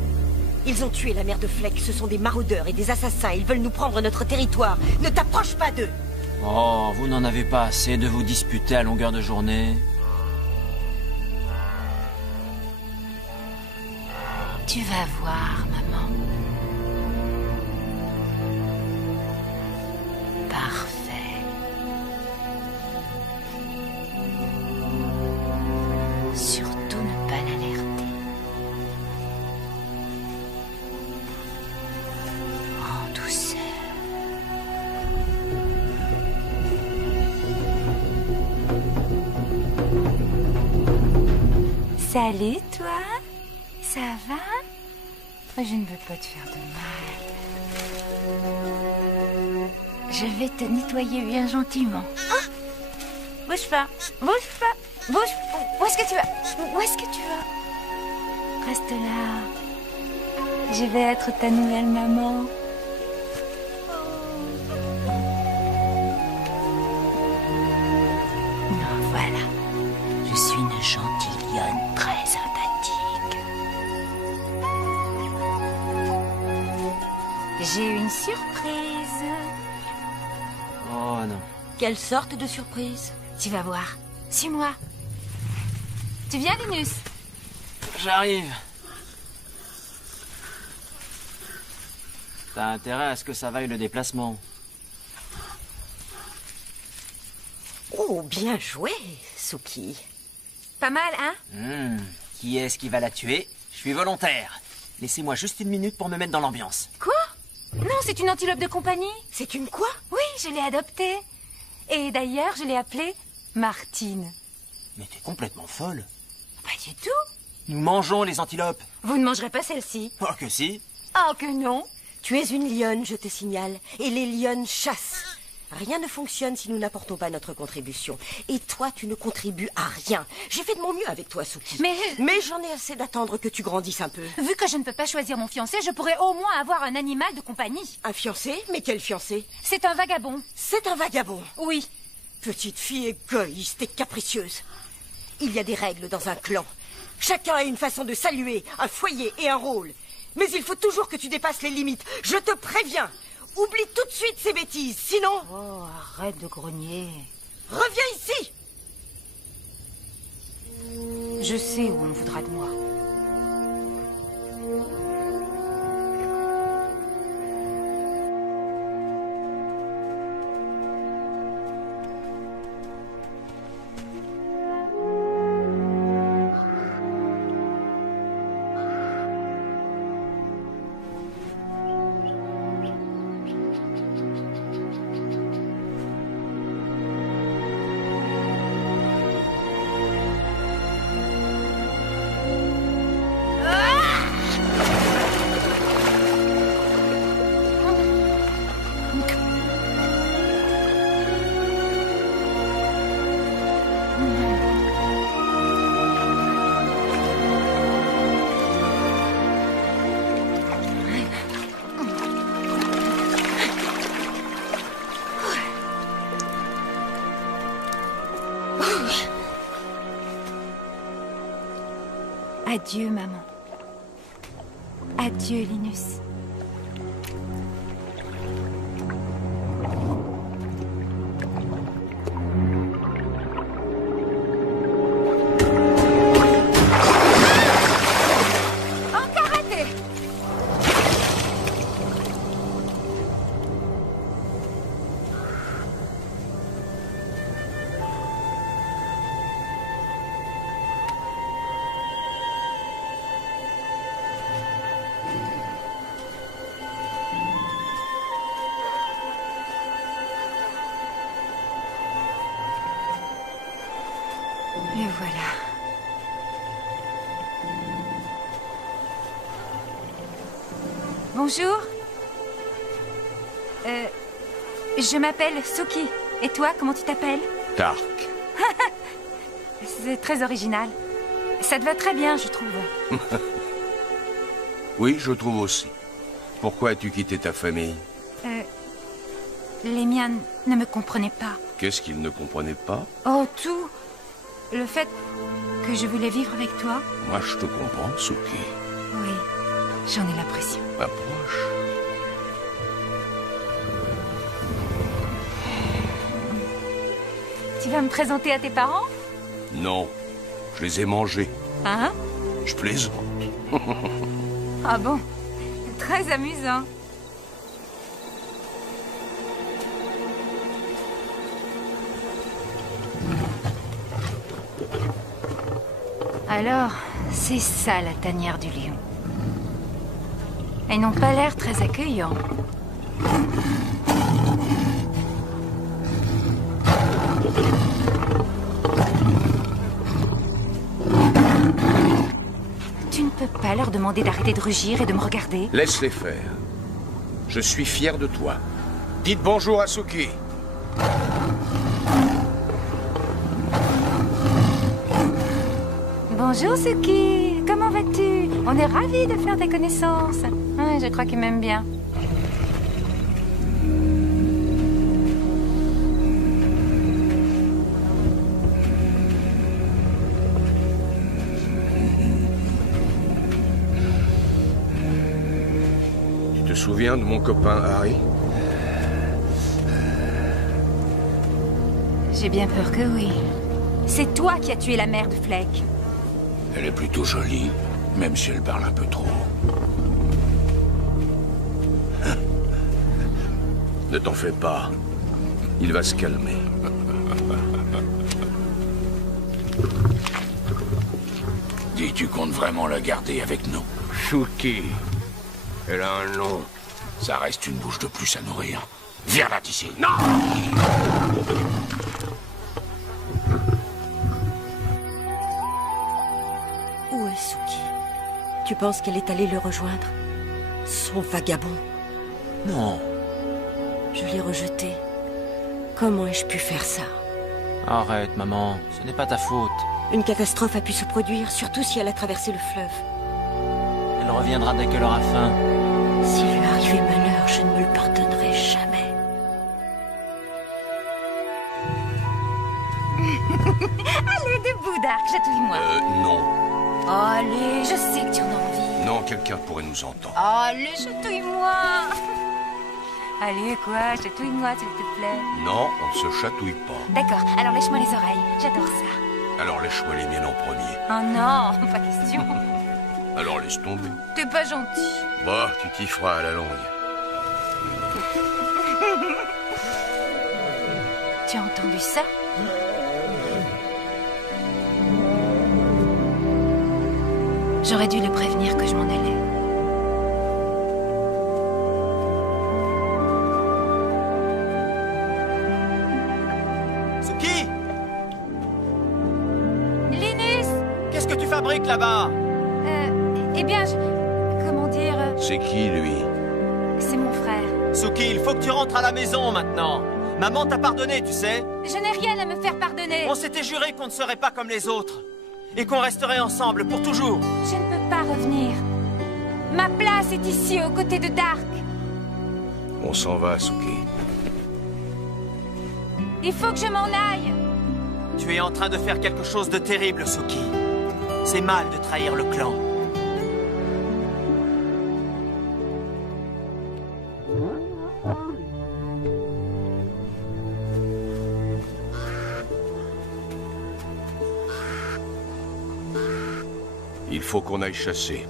Ils ont tué la mère de Fleck. Ce sont des maraudeurs et des assassins. Ils veulent nous prendre notre territoire. Ne t'approche pas d'eux. Oh, vous n'en avez pas assez de vous disputer à longueur de journée. Tu vas voir, maman. Parfait. Surtout ne pas l'alerter. En douceur. Salut, toi. Ça va? Je ne veux pas te faire de mal. Je vais te nettoyer bien gentiment. Ah! Bouge pas. Où est-ce que tu vas? Reste là. Je vais être ta nouvelle maman. Non, voilà. Je suis une gentille lionne très sympathique. J'ai une surprise. Oh non. Quelle sorte de surprise? Tu vas voir. Suis-moi. Tu viens, Linus? J'arrive. T'as intérêt à ce que ça vaille le déplacement. Oh, Oh, bien joué, Suki. Pas mal, hein? Qui est-ce qui va la tuer? Je suis volontaire. Laissez-moi juste une minute pour me mettre dans l'ambiance. Quoi? Non, c'est une antilope de compagnie. C'est une quoi? Oui, je l'ai adoptée. Et d'ailleurs, je l'ai appelée Martine. Mais t'es complètement folle. Pas du tout. Nous mangeons les antilopes. Vous ne mangerez pas celle-ci. Oh que si. Oh que non. Tu es une lionne, je te signale. Et les lionnes chassent. Rien ne fonctionne si nous n'apportons pas notre contribution. Et toi, tu ne contribues à rien. J'ai fait de mon mieux avec toi, Suki. Mais j'en ai assez d'attendre que tu grandisses un peu. Vu que je ne peux pas choisir mon fiancé, je pourrais au moins avoir un animal de compagnie. Un fiancé? Mais quel fiancé? C'est un vagabond. C'est un vagabond? Oui. Petite fille égoïste et capricieuse. Il y a des règles dans un clan. Chacun a une façon de saluer, un foyer et un rôle. Mais il faut toujours que tu dépasses les limites. Je te préviens. Oublie tout de suite ces bêtises, sinon... Oh, arrête de grogner. Reviens ici! Je sais où on voudra de moi. Adieu, maman. Adieu, Linus. Encore raté. Et voilà. Bonjour. Je m'appelle Suki. Et toi, comment tu t'appelles? Tark. C'est très original. Ça te va très bien, je trouve. Oui, je trouve aussi. Pourquoi as-tu quitté ta famille? Les miens ne me comprenaient pas. Qu'est-ce qu'ils ne comprenaient pas? Oh, tout. Le fait que je voulais vivre avec toi. Moi, je te comprends, Suki. Oui, j'en ai l'impression. Approche. Tu vas me présenter à tes parents? Non, je les ai mangés. Hein? Je plaisante. Ah bon? Très amusant. Alors, c'est ça la tanière du lion. Ils n'ont pas l'air très accueillants. Tu ne peux pas leur demander d'arrêter de rugir et de me regarder? Laisse-les faire. Je suis fier de toi. Dites bonjour à Suki. Bonjour Suki, comment vas-tu? On est ravis de faire ta connaissance. Ouais, je crois qu'il m'aime bien. Tu te souviens de mon copain Harry? J'ai bien peur que oui. C'est toi qui as tué la mère de Fleck. Elle est plutôt jolie, même si elle parle un peu trop. Ne t'en fais pas. Il va se calmer. Dis, tu comptes vraiment la garder avec nous? Suki. Elle a un nom. Ça reste une bouche de plus à nourrir. Viens là d'ici. Non! Où est Suki? Tu penses qu'elle est allée le rejoindre? Son vagabond. Non. Je l'ai rejeté. Comment ai-je pu faire ça? Arrête, maman. Ce n'est pas ta faute. Une catastrophe a pu se produire, surtout si elle a traversé le fleuve. Elle reviendra dès qu'elle aura faim. S'il lui arrivait malheur, je ne me le pardonnerai jamais. Allez, debout, Dark, chatouille-moi. Non. Oh, allez, je sais que tu en as envie. Non, quelqu'un pourrait nous entendre. Allez, chatouille-moi. Allez, quoi, chatouille-moi, s'il te plaît. Non, on ne se chatouille pas. D'accord, alors lèche-moi les oreilles, j'adore ça. Alors lèche-moi les miennes en premier. Oh non, pas question. Alors laisse tomber. T'es pas gentil. Bah, tu t'y feras à la longue. Tu as entendu ça? J'aurais dû le prévenir que je m'en allais. Suki! Linus! Qu'est-ce que tu fabriques là-bas? Eh bien, comment dire... C'est qui, lui? C'est mon frère. Suki, il faut que tu rentres à la maison maintenant. Maman t'a pardonné, tu sais. Je n'ai rien à me faire pardonner. On s'était juré qu'on ne serait pas comme les autres. Et qu'on resterait ensemble pour toujours. Je ne peux pas revenir. Ma place est ici, aux côtés de Dark. On s'en va, Suki. Il faut que je m'en aille. Tu es en train de faire quelque chose de terrible, Suki. C'est mal de trahir le clan. Il faut qu'on aille chasser.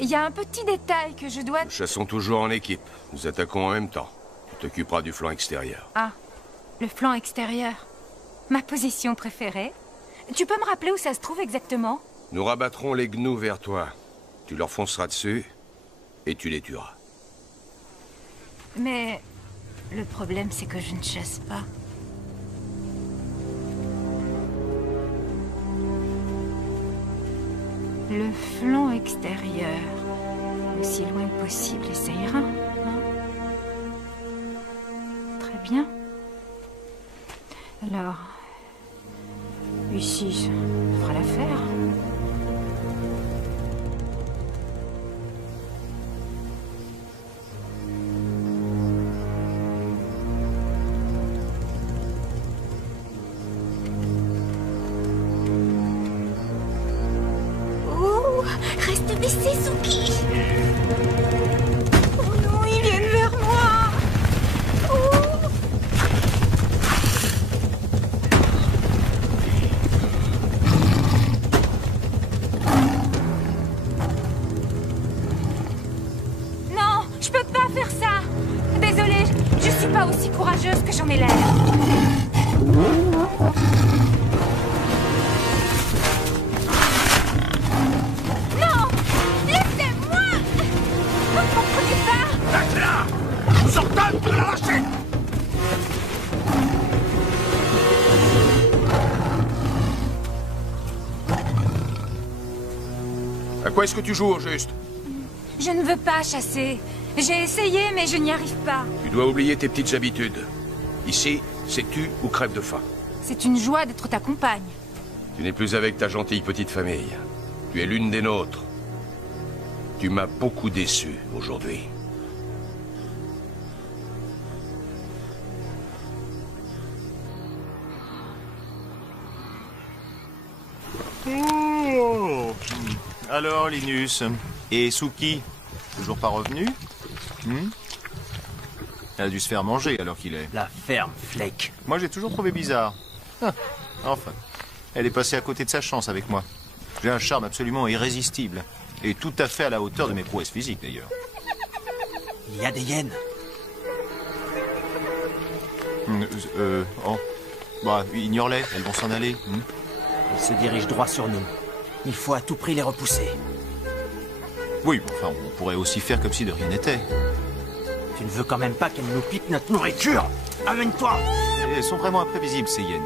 Il y a un petit détail que je dois... Nous chassons toujours en équipe. Nous attaquons en même temps. Tu t'occuperas du flanc extérieur. Ah, le flanc extérieur. Ma position préférée. Tu peux me rappeler où ça se trouve exactement? Nous rabattrons les gnous vers toi. Tu leur fonceras dessus et tu les tueras. Mais le problème, c'est que je ne chasse pas. Le flanc extérieur. Aussi loin que possible, et ça ira. Hein? Très bien. Alors... ici, ça fera l'affaire. Reste baissé, Suki. Oh non, ils viennent vers moi. Oh. Non, je peux pas faire ça. Désolée, je suis pas aussi courageuse que j'en ai l'air. À quoi est-ce que tu joues au juste? Je ne veux pas chasser. J'ai essayé, mais je n'y arrive pas. Tu dois oublier tes petites habitudes. Ici, c'est tu ou crève de faim. C'est une joie d'être ta compagne. Tu n'es plus avec ta gentille petite famille. Tu es l'une des nôtres. Tu m'as beaucoup déçu aujourd'hui. Oh. Alors, Linus, et Suki, toujours pas revenu? Elle a dû se faire manger alors qu'il est. La ferme, Flake. Moi, j'ai toujours trouvé bizarre. Ah, enfin, elle est passée à côté de sa chance avec moi. J'ai un charme absolument irrésistible. Et tout à fait à la hauteur de mes prouesses physiques, d'ailleurs. Il y a des hyènes. Oh. Bah, ignore-les, elles vont s'en aller. Ils se dirigent droit sur nous. Il faut à tout prix les repousser. Oui, enfin, on pourrait aussi faire comme si de rien n'était. Tu ne veux quand même pas qu'elles nous piquent notre nourriture? Amène-toi! Elles sont vraiment imprévisibles, ces hyènes.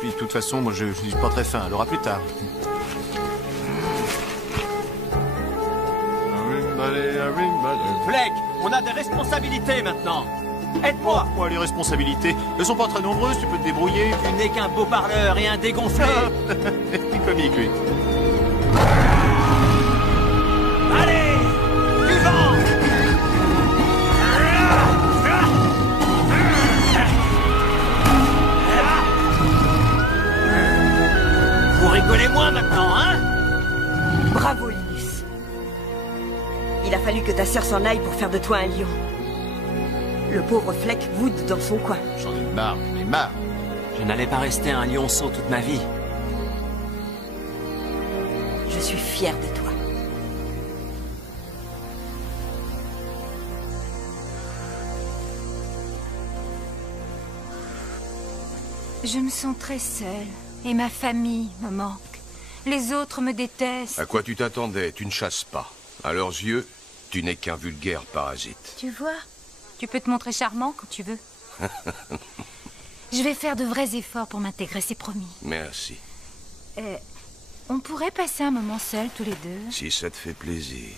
Puis, de toute façon, moi, je suis pas très fin. Alors, à plus tard. Fleck, on a des responsabilités maintenant. Aide-moi! Pourquoi les responsabilités? Elles sont pas très nombreuses, tu peux te débrouiller. Tu n'es qu'un beau parleur et un dégonflé. T'es comique, lui. Allez! Du vent! Vous rigolez moins maintenant, hein? Bravo, Linus. Il a fallu que ta sœur s'en aille pour faire de toi un lion. Le pauvre Fleck boude dans son coin. J'en ai marre, j'en ai marre. Je n'allais pas rester un lionceau toute ma vie. Je suis fière de toi. Je me sens très seule. Et ma famille me manque. Les autres me détestent. À quoi tu t'attendais? Tu ne chasses pas. À leurs yeux, tu n'es qu'un vulgaire parasite. Tu vois, tu peux te montrer charmant quand tu veux. Je vais faire de vrais efforts pour m'intégrer, c'est promis. Merci. On pourrait passer un moment seuls, tous les deux. Si ça te fait plaisir.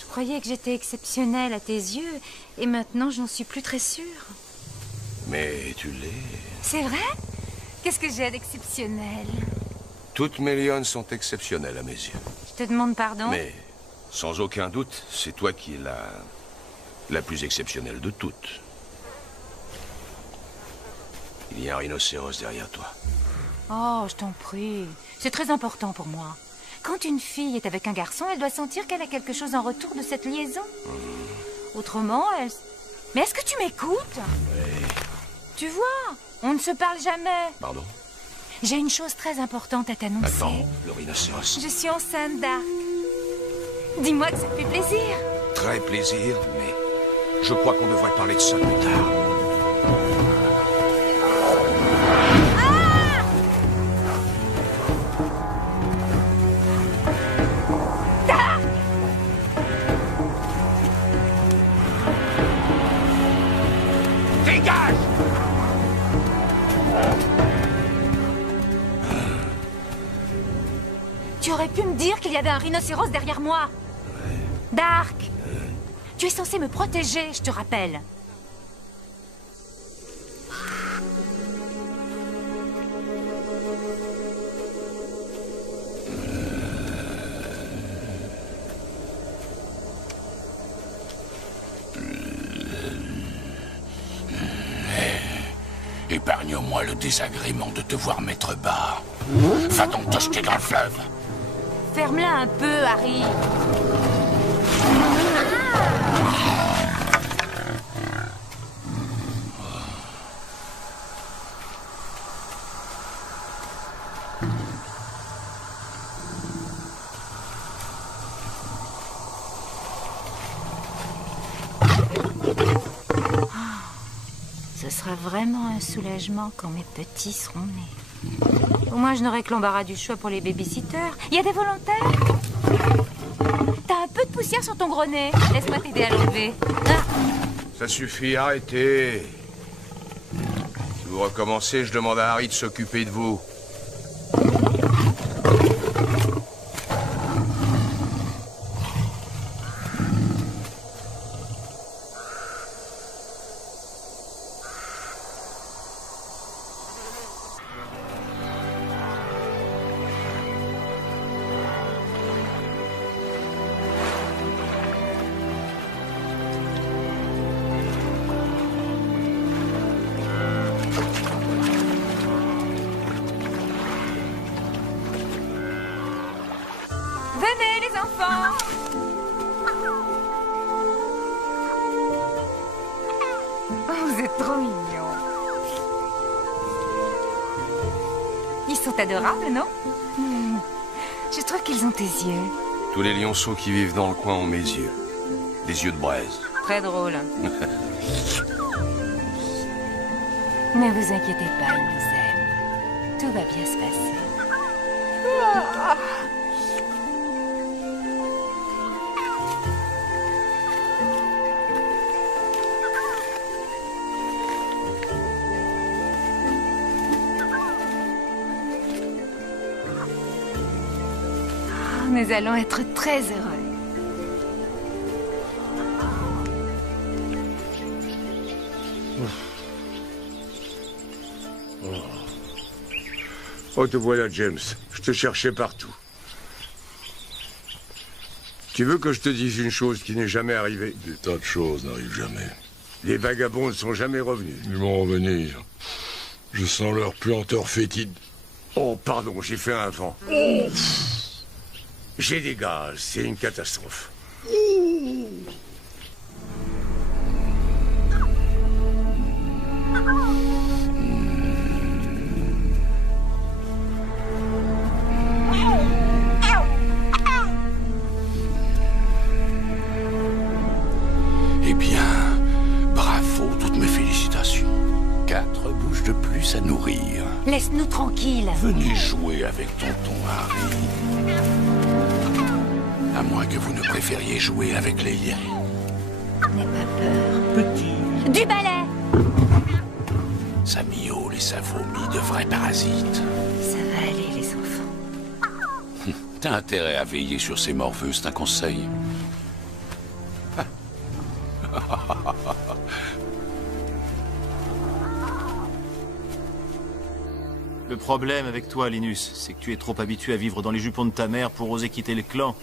Je croyais que j'étais exceptionnelle à tes yeux, et maintenant je n'en suis plus très sûre. Mais tu l'es. C'est vrai? Qu'est-ce que j'ai d'exceptionnel? Toutes mes lionnes sont exceptionnelles à mes yeux. Je te demande pardon? Mais, sans aucun doute, c'est toi qui es la plus exceptionnelle de toutes. Il y a un rhinocéros derrière toi. Oh, je t'en prie. C'est très important pour moi. Quand une fille est avec un garçon, elle doit sentir qu'elle a quelque chose en retour de cette liaison. Autrement, elle... Mais est-ce que tu m'écoutes? Oui. Tu vois, on ne se parle jamais. Pardon? J'ai une chose très importante à t'annoncer. Attends, le rhinocéros. Je suis enceinte d'Arc. Dis-moi que ça te fait plaisir. Très plaisir, mais je crois qu'on devrait parler de ça plus tard. Tu aurais pu me dire qu'il y avait un rhinocéros derrière moi. Ouais. Dark, tu es censé me protéger, je te rappelle. Épargne-moi le désagrément de te voir mettre bas. Va donc te jeter dans le fleuve. Ferme-la un peu, Harry. Ce sera vraiment un soulagement quand mes petits seront nés. Au moins, je n'aurai que l'embarras du choix pour les babysitters. Il y a des volontaires? T'as un peu de poussière sur ton gros nez. Laisse-moi t'aider à l'enlever. Ah. Ça suffit, arrêtez. Si vous recommencez, je demande à Harry de s'occuper de vous. Venez, les enfants! Oh, vous êtes trop mignons. Ils sont adorables, non? Je trouve qu'ils ont tes yeux. Tous les lionceaux qui vivent dans le coin ont mes yeux. Des yeux de braise. Très drôle. Ne vous inquiétez pas, il nous aime. Tout va bien se passer. Nous allons être très heureux. Oh, te voilà, James. Je te cherchais partout. Tu veux que je te dise une chose qui n'est jamais arrivée? Des tas de choses n'arrivent jamais. Les vagabonds ne sont jamais revenus. Ils vont revenir. Je sens leur puanteur fétide. Oh, pardon, j'ai fait un vent. Oh, j'ai des gaz, c'est une catastrophe. Eh bien, bravo, toutes mes félicitations. 4 bouches de plus à nourrir. Laisse-nous tranquilles. Venez jouer avec tonton Harry. À moins que vous ne préfériez jouer avec les hyènes. N'aie pas peur. Petit. Du balai. Ça miaule et ça vomit de vrais parasites. Ça va aller, les enfants. T'as intérêt à veiller sur ces morveux, c'est un conseil. Le problème avec toi, Linus, c'est que tu es trop habitué à vivre dans les jupons de ta mère pour oser quitter le clan.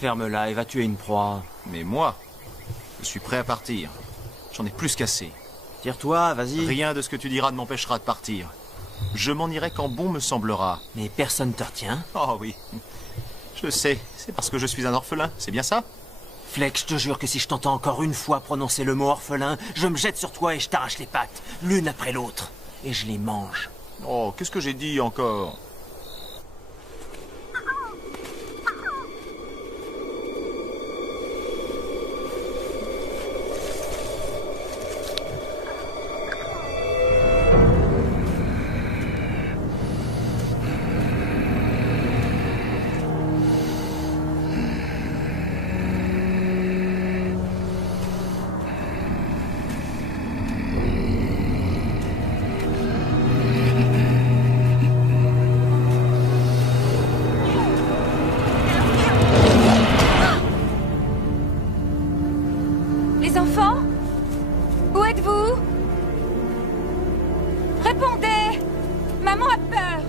Ferme-la et va tuer une proie. Mais moi, je suis prêt à partir. J'en ai plus qu'assez. Tire-toi, vas-y. Rien de ce que tu diras ne m'empêchera de partir. Je m'en irai quand bon me semblera. Mais personne te retient. Oh oui. Je sais, c'est parce que je suis un orphelin, c'est bien ça? Fleck, je te jure que si je t'entends encore une fois prononcer le mot orphelin, je me jette sur toi et je t'arrache les pattes, l'une après l'autre. Et je les mange. Oh, qu'est-ce que j'ai dit encore? Les enfants? Où êtes-vous? Répondez! Maman a peur!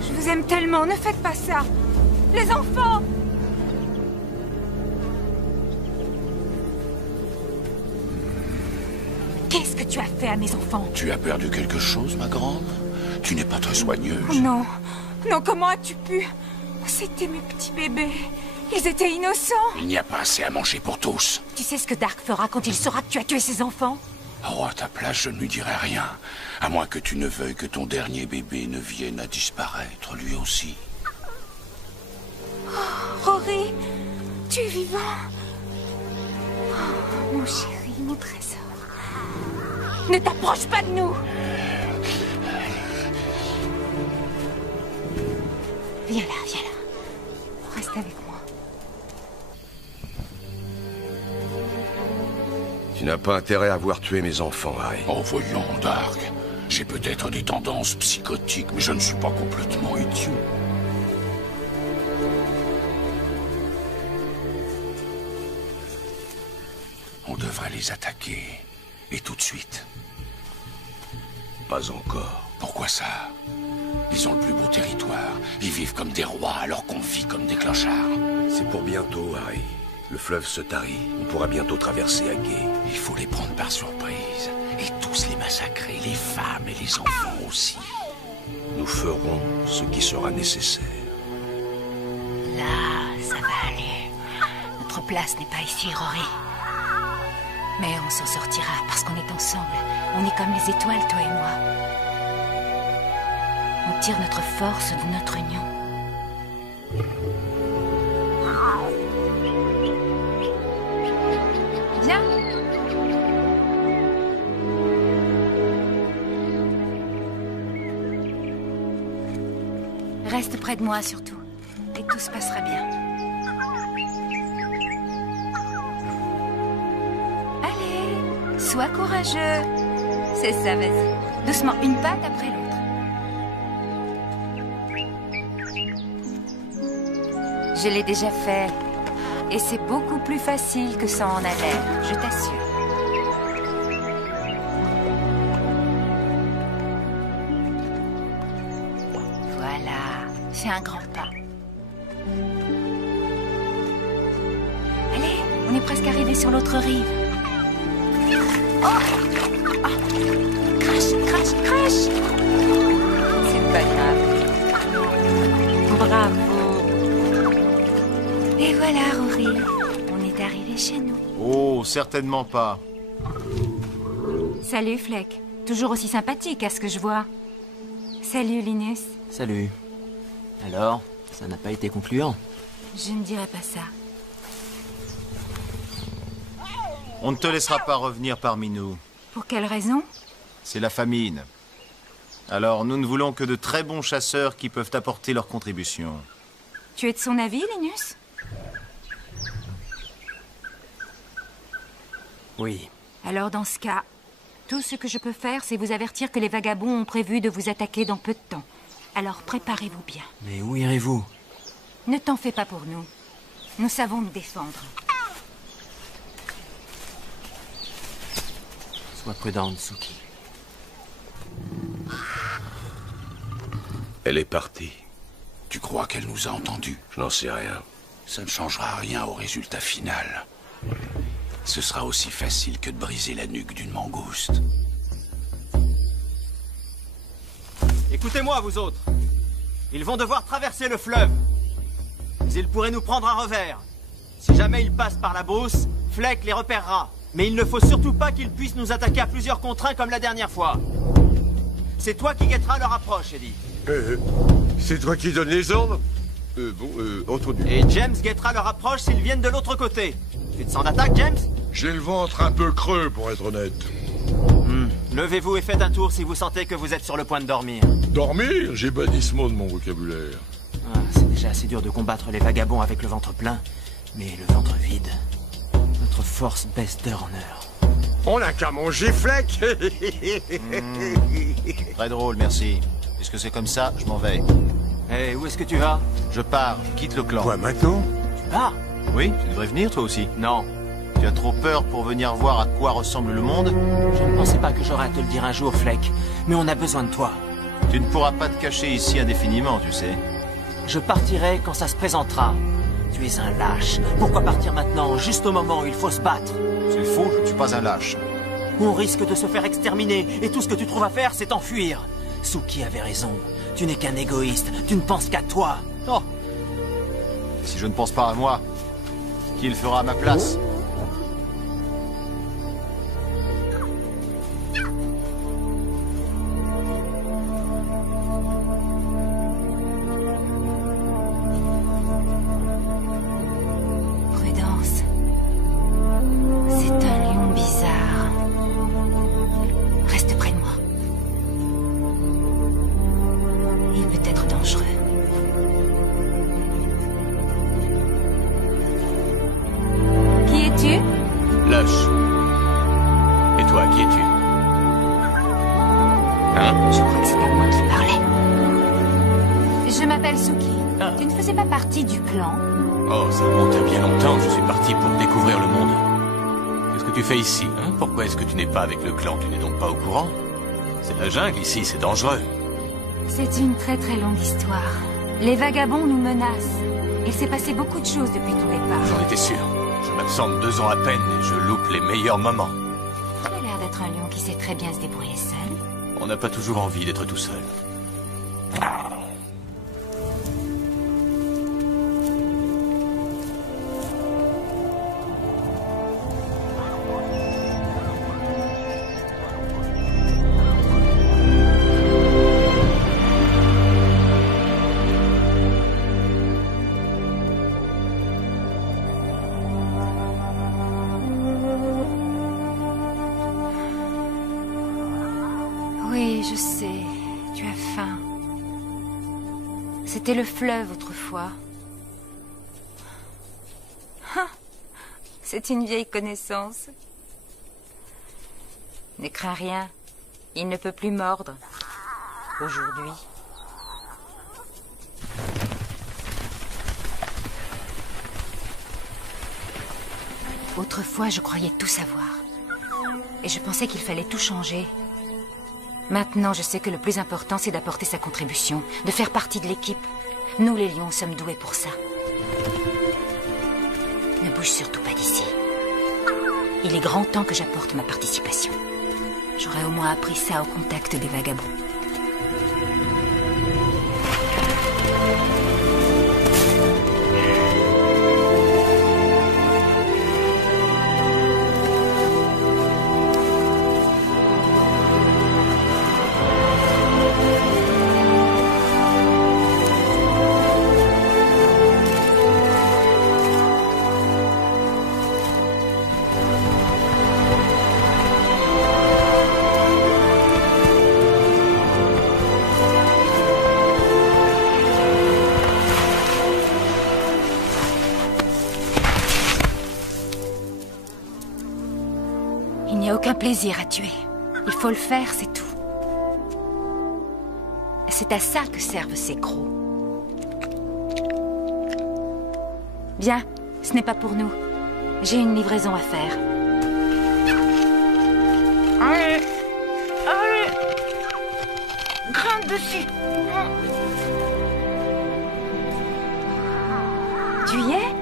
Je vous aime tellement, ne faites pas ça! Les enfants! Qu'est-ce que tu as fait à mes enfants? Tu as perdu quelque chose, ma grande? Tu n'es pas très soigneuse. Oh non! Non, comment as-tu pu? C'était mes petits bébés. Ils étaient innocents. Il n'y a pas assez à manger pour tous. Tu sais ce que Dark fera quand il saura que tu as tué ses enfants? Oh, à ta place, je ne lui dirai rien. À moins que tu ne veuilles que ton dernier bébé ne vienne à disparaître, lui aussi. Oh, Rory, tu es vivant. Oh, mon chéri, mon trésor. Ne t'approche pas de nous. Viens là, viens là. Reste avec moi. Tu n'as pas intérêt à avoir tué mes enfants, Harry. Oh, voyons, Dark. J'ai peut-être des tendances psychotiques, mais je ne suis pas complètement idiot. On devrait les attaquer. Et tout de suite. Pas encore. Pourquoi ça? Ils ont le plus beau territoire. Ils vivent comme des rois alors qu'on vit comme des clochards. C'est pour bientôt, Harry. Le fleuve se tarit. On pourra bientôt traverser à gué. Il faut les prendre par surprise. Et tous les massacrer, les femmes et les enfants aussi. Nous ferons ce qui sera nécessaire. Là, ça va aller. Notre place n'est pas ici, Rory. Mais on s'en sortira parce qu'on est ensemble. On est comme les étoiles, toi et moi. On tire notre force de notre union. Reste près de moi surtout, et tout se passera bien. Allez, sois courageux. C'est ça, vas-y. Doucement, une patte après l'autre. Je l'ai déjà fait. Et c'est beaucoup plus facile que ça en a l'air, je t'assure. Voilà, fais un grand pas. Allez, on est presque arrivé sur l'autre rive. Oh, oh. Crash, crash, crash. C'est pas grave. Bravo. Et voilà, Rory. On est arrivé chez nous. Oh, certainement pas. Salut, Fleck. Toujours aussi sympathique à ce que je vois. Salut, Linus. Salut. Alors, ça n'a pas été concluant? Je ne dirais pas ça. On ne te laissera pas revenir parmi nous. Pour quelle raison? C'est la famine. Alors, nous ne voulons que de très bons chasseurs qui peuvent apporter leur contribution. Tu es de son avis, Linus? Oui. Alors dans ce cas, tout ce que je peux faire, c'est vous avertir que les vagabonds ont prévu de vous attaquer dans peu de temps. Alors préparez-vous bien. Mais où irez-vous? Ne t'en fais pas pour nous. Nous savons nous défendre. Sois prudente, Suki. Elle est partie. Tu crois qu'elle nous a entendus? Je n'en sais rien. Ça ne changera rien au résultat final. Ce sera aussi facile que de briser la nuque d'une mangouste. Écoutez-moi, vous autres. Ils vont devoir traverser le fleuve. Mais ils pourraient nous prendre à revers. Si jamais ils passent par la brousse, Fleck les repérera. Mais il ne faut surtout pas qu'ils puissent nous attaquer à plusieurs contre un comme la dernière fois. C'est toi qui guetteras leur approche, Eddie. C'est toi qui donnes les ordres? Entendu. Et James guettera leur approche s'ils viennent de l'autre côté. Tu te sens d'attaque, James? J'ai le ventre un peu creux, pour être honnête. Levez-vous et faites un tour si vous sentez que vous êtes sur le point de dormir. Dormir? J'ai banni ce mot de mon vocabulaire. Ah, c'est déjà assez dur de combattre les vagabonds avec le ventre plein. Mais le ventre vide, notre force baisse d'heure en heure. On n'a qu'à manger, Fleck. Très drôle, merci. Puisque c'est comme ça, je m'en vais. Hé, où est-ce que tu vas? Je pars, je quitte le clan. Quoi, maintenant? Tu pars? Oui, tu devrais venir toi aussi. Non. Tu as trop peur pour venir voir à quoi ressemble le monde? Je ne pensais pas que j'aurais à te le dire un jour, Fleck. Mais on a besoin de toi. Tu ne pourras pas te cacher ici indéfiniment, tu sais. Je partirai quand ça se présentera. Tu es un lâche. Pourquoi partir maintenant, juste au moment où il faut se battre? C'est faux, je ne suis pas un lâche. On risque de se faire exterminer, et tout ce que tu trouves à faire, c'est t'enfuir. Suki avait raison. Tu n'es qu'un égoïste. Tu ne penses qu'à toi. Oh. Et si je ne pense pas à moi, qui le fera à ma place? Prudence. C'est un lion bizarre. Reste près de moi. Il peut être dangereux. Qui es-tu? Lâche. Et toi, qui es-tu? Hein? Je crois que c'est à moi qui parlais. Je m'appelle Suki. Tu ne faisais pas partie du clan? Oh, ça remonte à bien longtemps. Je suis parti pour découvrir le monde. Qu'est-ce que tu fais ici, hein? Pourquoi est-ce que tu n'es pas avec le clan? Tu n'es donc pas au courant? C'est la jungle ici, c'est dangereux. C'est une très très longue histoire. Les vagabonds nous menacent. Il s'est passé beaucoup de choses depuis ton départ. J'en étais sûr. Je m'absente 2 ans à peine et je loupe les meilleurs moments. Tu as l'air d'être un lion qui sait très bien se débrouiller seul. On n'a pas toujours envie d'être tout seul. Oui, je sais. Tu as C'était le fleuve autrefois. Ah, c'est une vieille connaissance. Ne crains rien. Il ne peut plus mordre. Aujourd'hui. Autrefois, je croyais tout savoir. Et je pensais qu'il fallait tout changer. Maintenant, je sais que le plus important, c'est d'apporter sa contribution, de faire partie de l'équipe. Nous, les lions, sommes doués pour ça. Ne bouge surtout pas d'ici. Il est grand temps que j'apporte ma participation. J'aurais au moins appris ça au contact des vagabonds. Plaisir à tuer. Il faut le faire, c'est tout. C'est à ça que servent ces crocs. Bien, ce n'est pas pour nous. J'ai une livraison à faire. Allez, allez, grimpe dessus. Tu y es?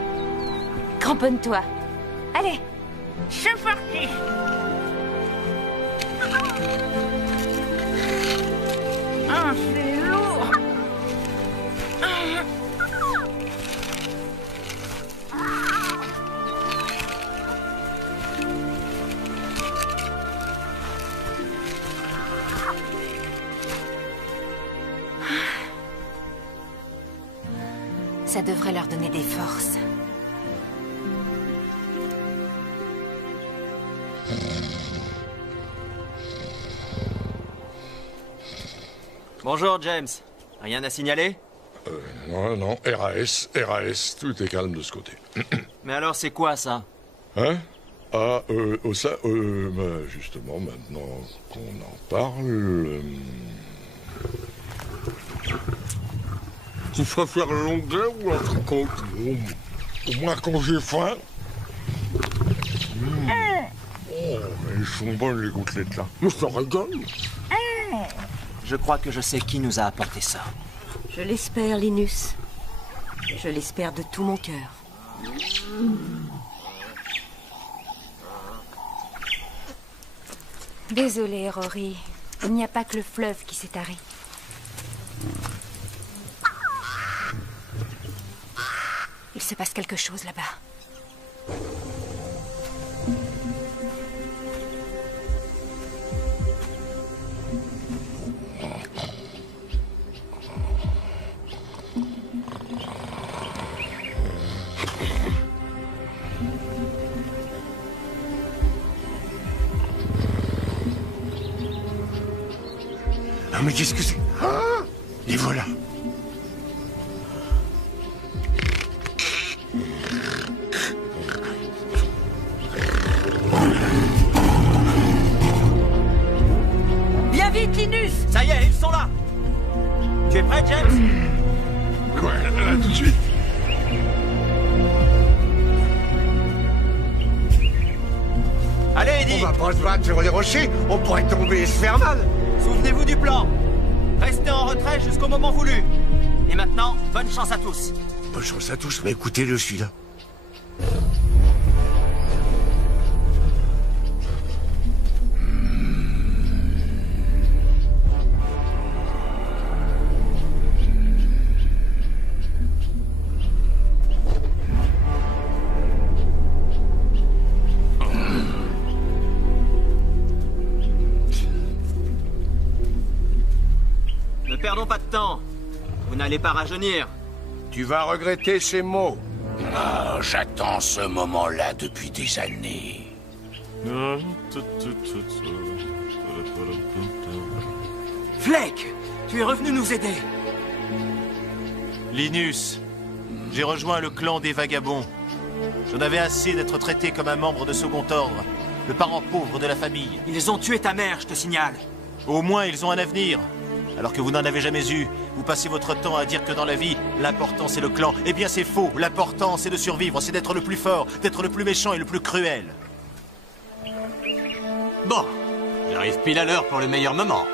Cramponne-toi. Allez. C'est parti. Ah, c'est lourd. Ça devrait leur donner des forces. Bonjour, James. Rien à signaler? Non, RAS, tout est calme de ce côté. Mais alors, c'est quoi, ça? Hein? Justement, maintenant qu'on en parle... Tu préfères l'anglais ou l'entrecôte? Au moins quand j'ai faim. Oh, elles sont bonnes, les gouttelettes, là. Mais ça rigole. Je crois que je sais qui nous a apporté ça. Je l'espère, Linus. Je l'espère de tout mon cœur. Désolée, Rory. Il n'y a pas que le fleuve qui s'est taré. Il se passe quelque chose là-bas. Mais qu'est-ce que c'est? Ah, les voilà. Viens vite, Linus. Ça y est, ils sont là. Tu es prêt, James? Ouais, là, tout de suite. Allez, Eddie. On va pas se battre sur les rochers, on pourrait tomber et se faire mal. Souvenez-vous du plan. Restez en retrait jusqu'au moment voulu. Et maintenant, bonne chance à tous. Bonne chance à tous, mais écoutez-le, celui-là. Ne perdons pas de temps. Vous n'allez pas rajeunir. Tu vas regretter ces mots. Ah, j'attends ce moment-là depuis des années. Fleck, tu es revenu nous aider. Linus, j'ai rejoint le clan des vagabonds. J'en avais assez d'être traité comme un membre de second ordre, le parent pauvre de la famille. Ils ont tué ta mère, je te signale. Au moins, ils ont un avenir. Alors que vous n'en avez jamais eu, vous passez votre temps à dire que dans la vie, l'important c'est le clan. Eh bien c'est faux, l'important c'est de survivre, c'est d'être le plus fort, d'être le plus méchant et le plus cruel. Bon, j'arrive pile à l'heure pour le meilleur moment.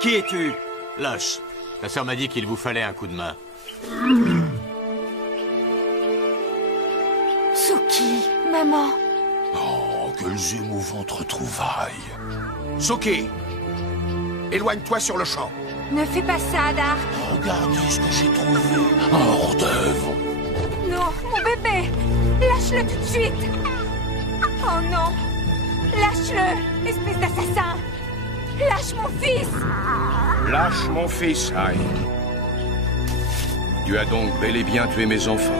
Qui es-tu? Lush, ta sœur m'a dit qu'il vous fallait un coup de main. Suki, maman. Oh, quelles émouvantes retrouvailles. Suki, éloigne-toi sur le champ. Ne fais pas ça, Dark. Regardez ce que j'ai trouvé. Un hors-d'œuvre. Non, mon bébé. Lâche-le tout de suite. Oh non. Lâche-le, espèce d'assassin. Lâche mon fils. Lâche mon fils, Aïe. Tu as donc bel et bien tué mes enfants.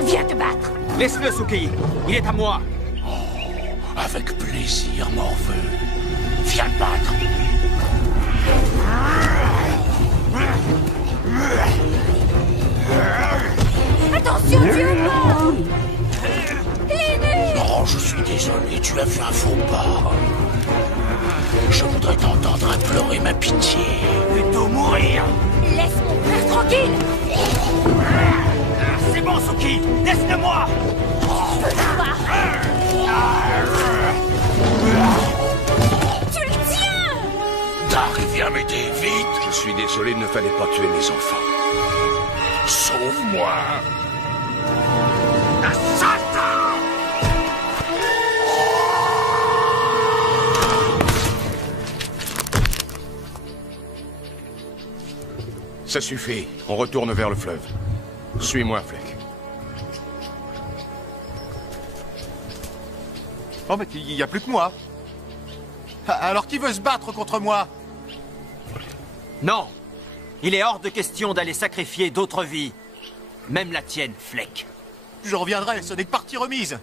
Viens te battre. Laisse-le, Suki. Il est à moi. Oh, avec plaisir, morveux. Viens te battre. Attention, tu es mort. Linus. Oh, je suis désolé, tu as fait un faux pas. Je voudrais t'entendre implorer ma pitié. Plutôt mourir. Laisse mon frère tranquille. C'est bon, Suki. Laisse-le-moi. Tu le tiens. Dark, viens m'aider, vite. Je suis désolé, il ne fallait pas tuer mes enfants. Sauve-moi. Assassin. Ça suffit, on retourne vers le fleuve. Suis-moi, Fleck. Oh, mais il n'y a plus que moi. Alors qui veut se battre contre moi? Non. Il est hors de question d'aller sacrifier d'autres vies. Même la tienne, Fleck. Je reviendrai, ce n'est que partie remise.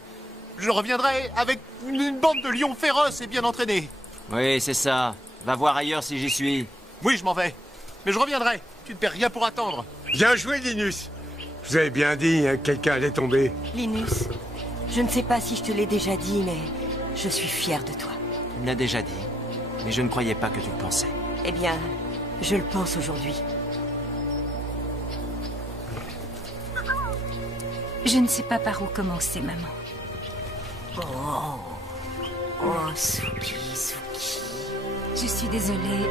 Je reviendrai avec une bande de lions féroces et bien entraînés. Oui, c'est ça. Va voir ailleurs si j'y suis. Oui, je m'en vais. Mais je reviendrai. Tu ne perds rien pour attendre. Bien joué, Linus. Vous avez bien dit, hein, quelqu'un allait tomber. Linus, je ne sais pas si je te l'ai déjà dit, mais je suis fière de toi. Tu me l'as déjà dit, mais je ne croyais pas que tu le pensais. Eh bien, je le pense aujourd'hui. Je ne sais pas par où commencer, maman. Oh, Suki, Suki. Je suis désolée.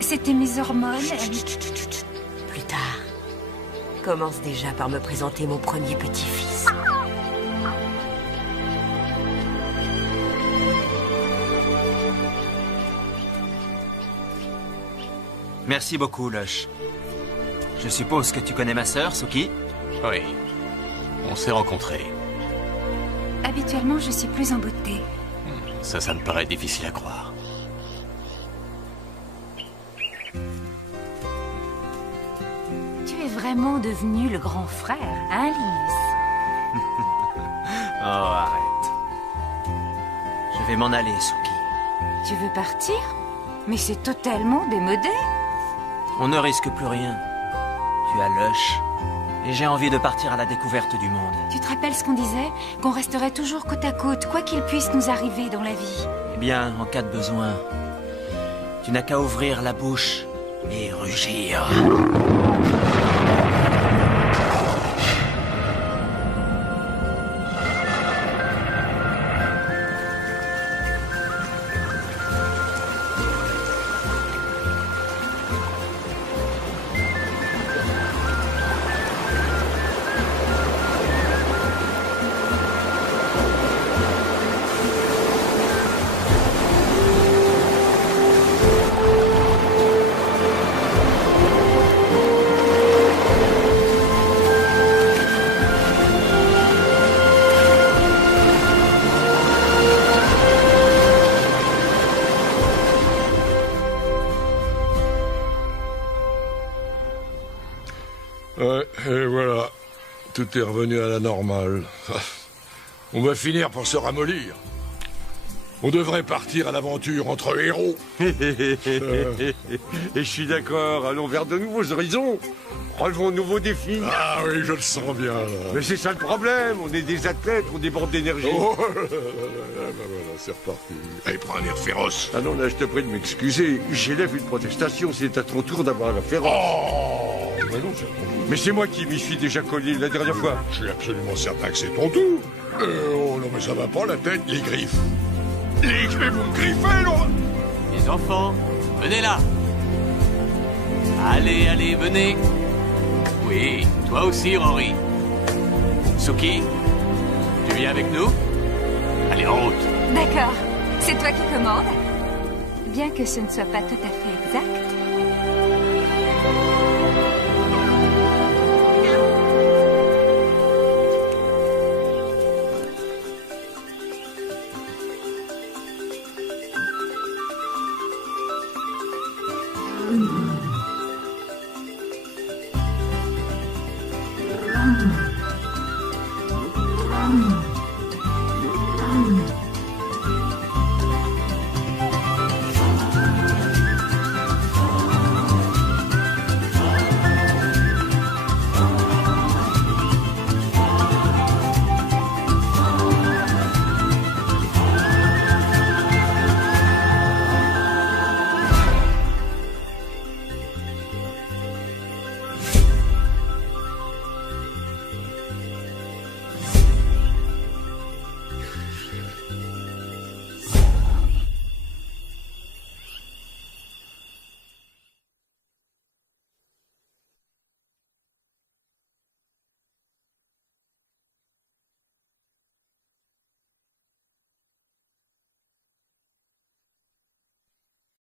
C'était mes hormones. Plus tard. Commence déjà par me présenter mon premier petit-fils. Merci beaucoup, Lush. Je suppose que tu connais ma sœur, Suki? Oui. On s'est rencontrés. Habituellement, je suis plus en beauté. Ça me paraît difficile à croire. Tu es vraiment devenu le grand frère, hein, Linus? Oh, arrête. Je vais m'en aller, Suki. Tu veux partir? Mais c'est totalement démodé. On ne risque plus rien. Tu as Lush. Et j'ai envie de partir à la découverte du monde. Tu te rappelles ce qu'on disait? Qu'on resterait toujours côte à côte, quoi qu'il puisse nous arriver dans la vie. Eh bien, en cas de besoin, tu n'as qu'à ouvrir la bouche et rugir. Ouais, et voilà. Tout est revenu à la normale. On va finir pour se ramollir. On devrait partir à l'aventure entre héros. Et je suis d'accord, allons vers de nouveaux horizons. Relevons de nouveaux défis. Ah oui, je le sens bien. Là. Mais c'est ça le problème, on est des athlètes, on déborde d'énergie. Oh, voilà, c'est reparti. Allez, prends un air féroce. Ah non, là, je te prie de m'excuser. J'élève une protestation, c'est à ton tour d'avoir la féroce. Oh, mais non, c'est ton tour. Mais c'est moi qui m'y suis déjà collé la dernière fois. Je suis absolument certain que c'est ton tour. Oh non, mais ça va pas la tête, les griffes. Les griffes, vous me griffez, là. Les enfants, venez là. Allez, allez, venez. Oui, toi aussi, Rory. Suki, tu viens avec nous? Allez, en route. D'accord. C'est toi qui commandes. Bien que ce ne soit pas tout à fait exact,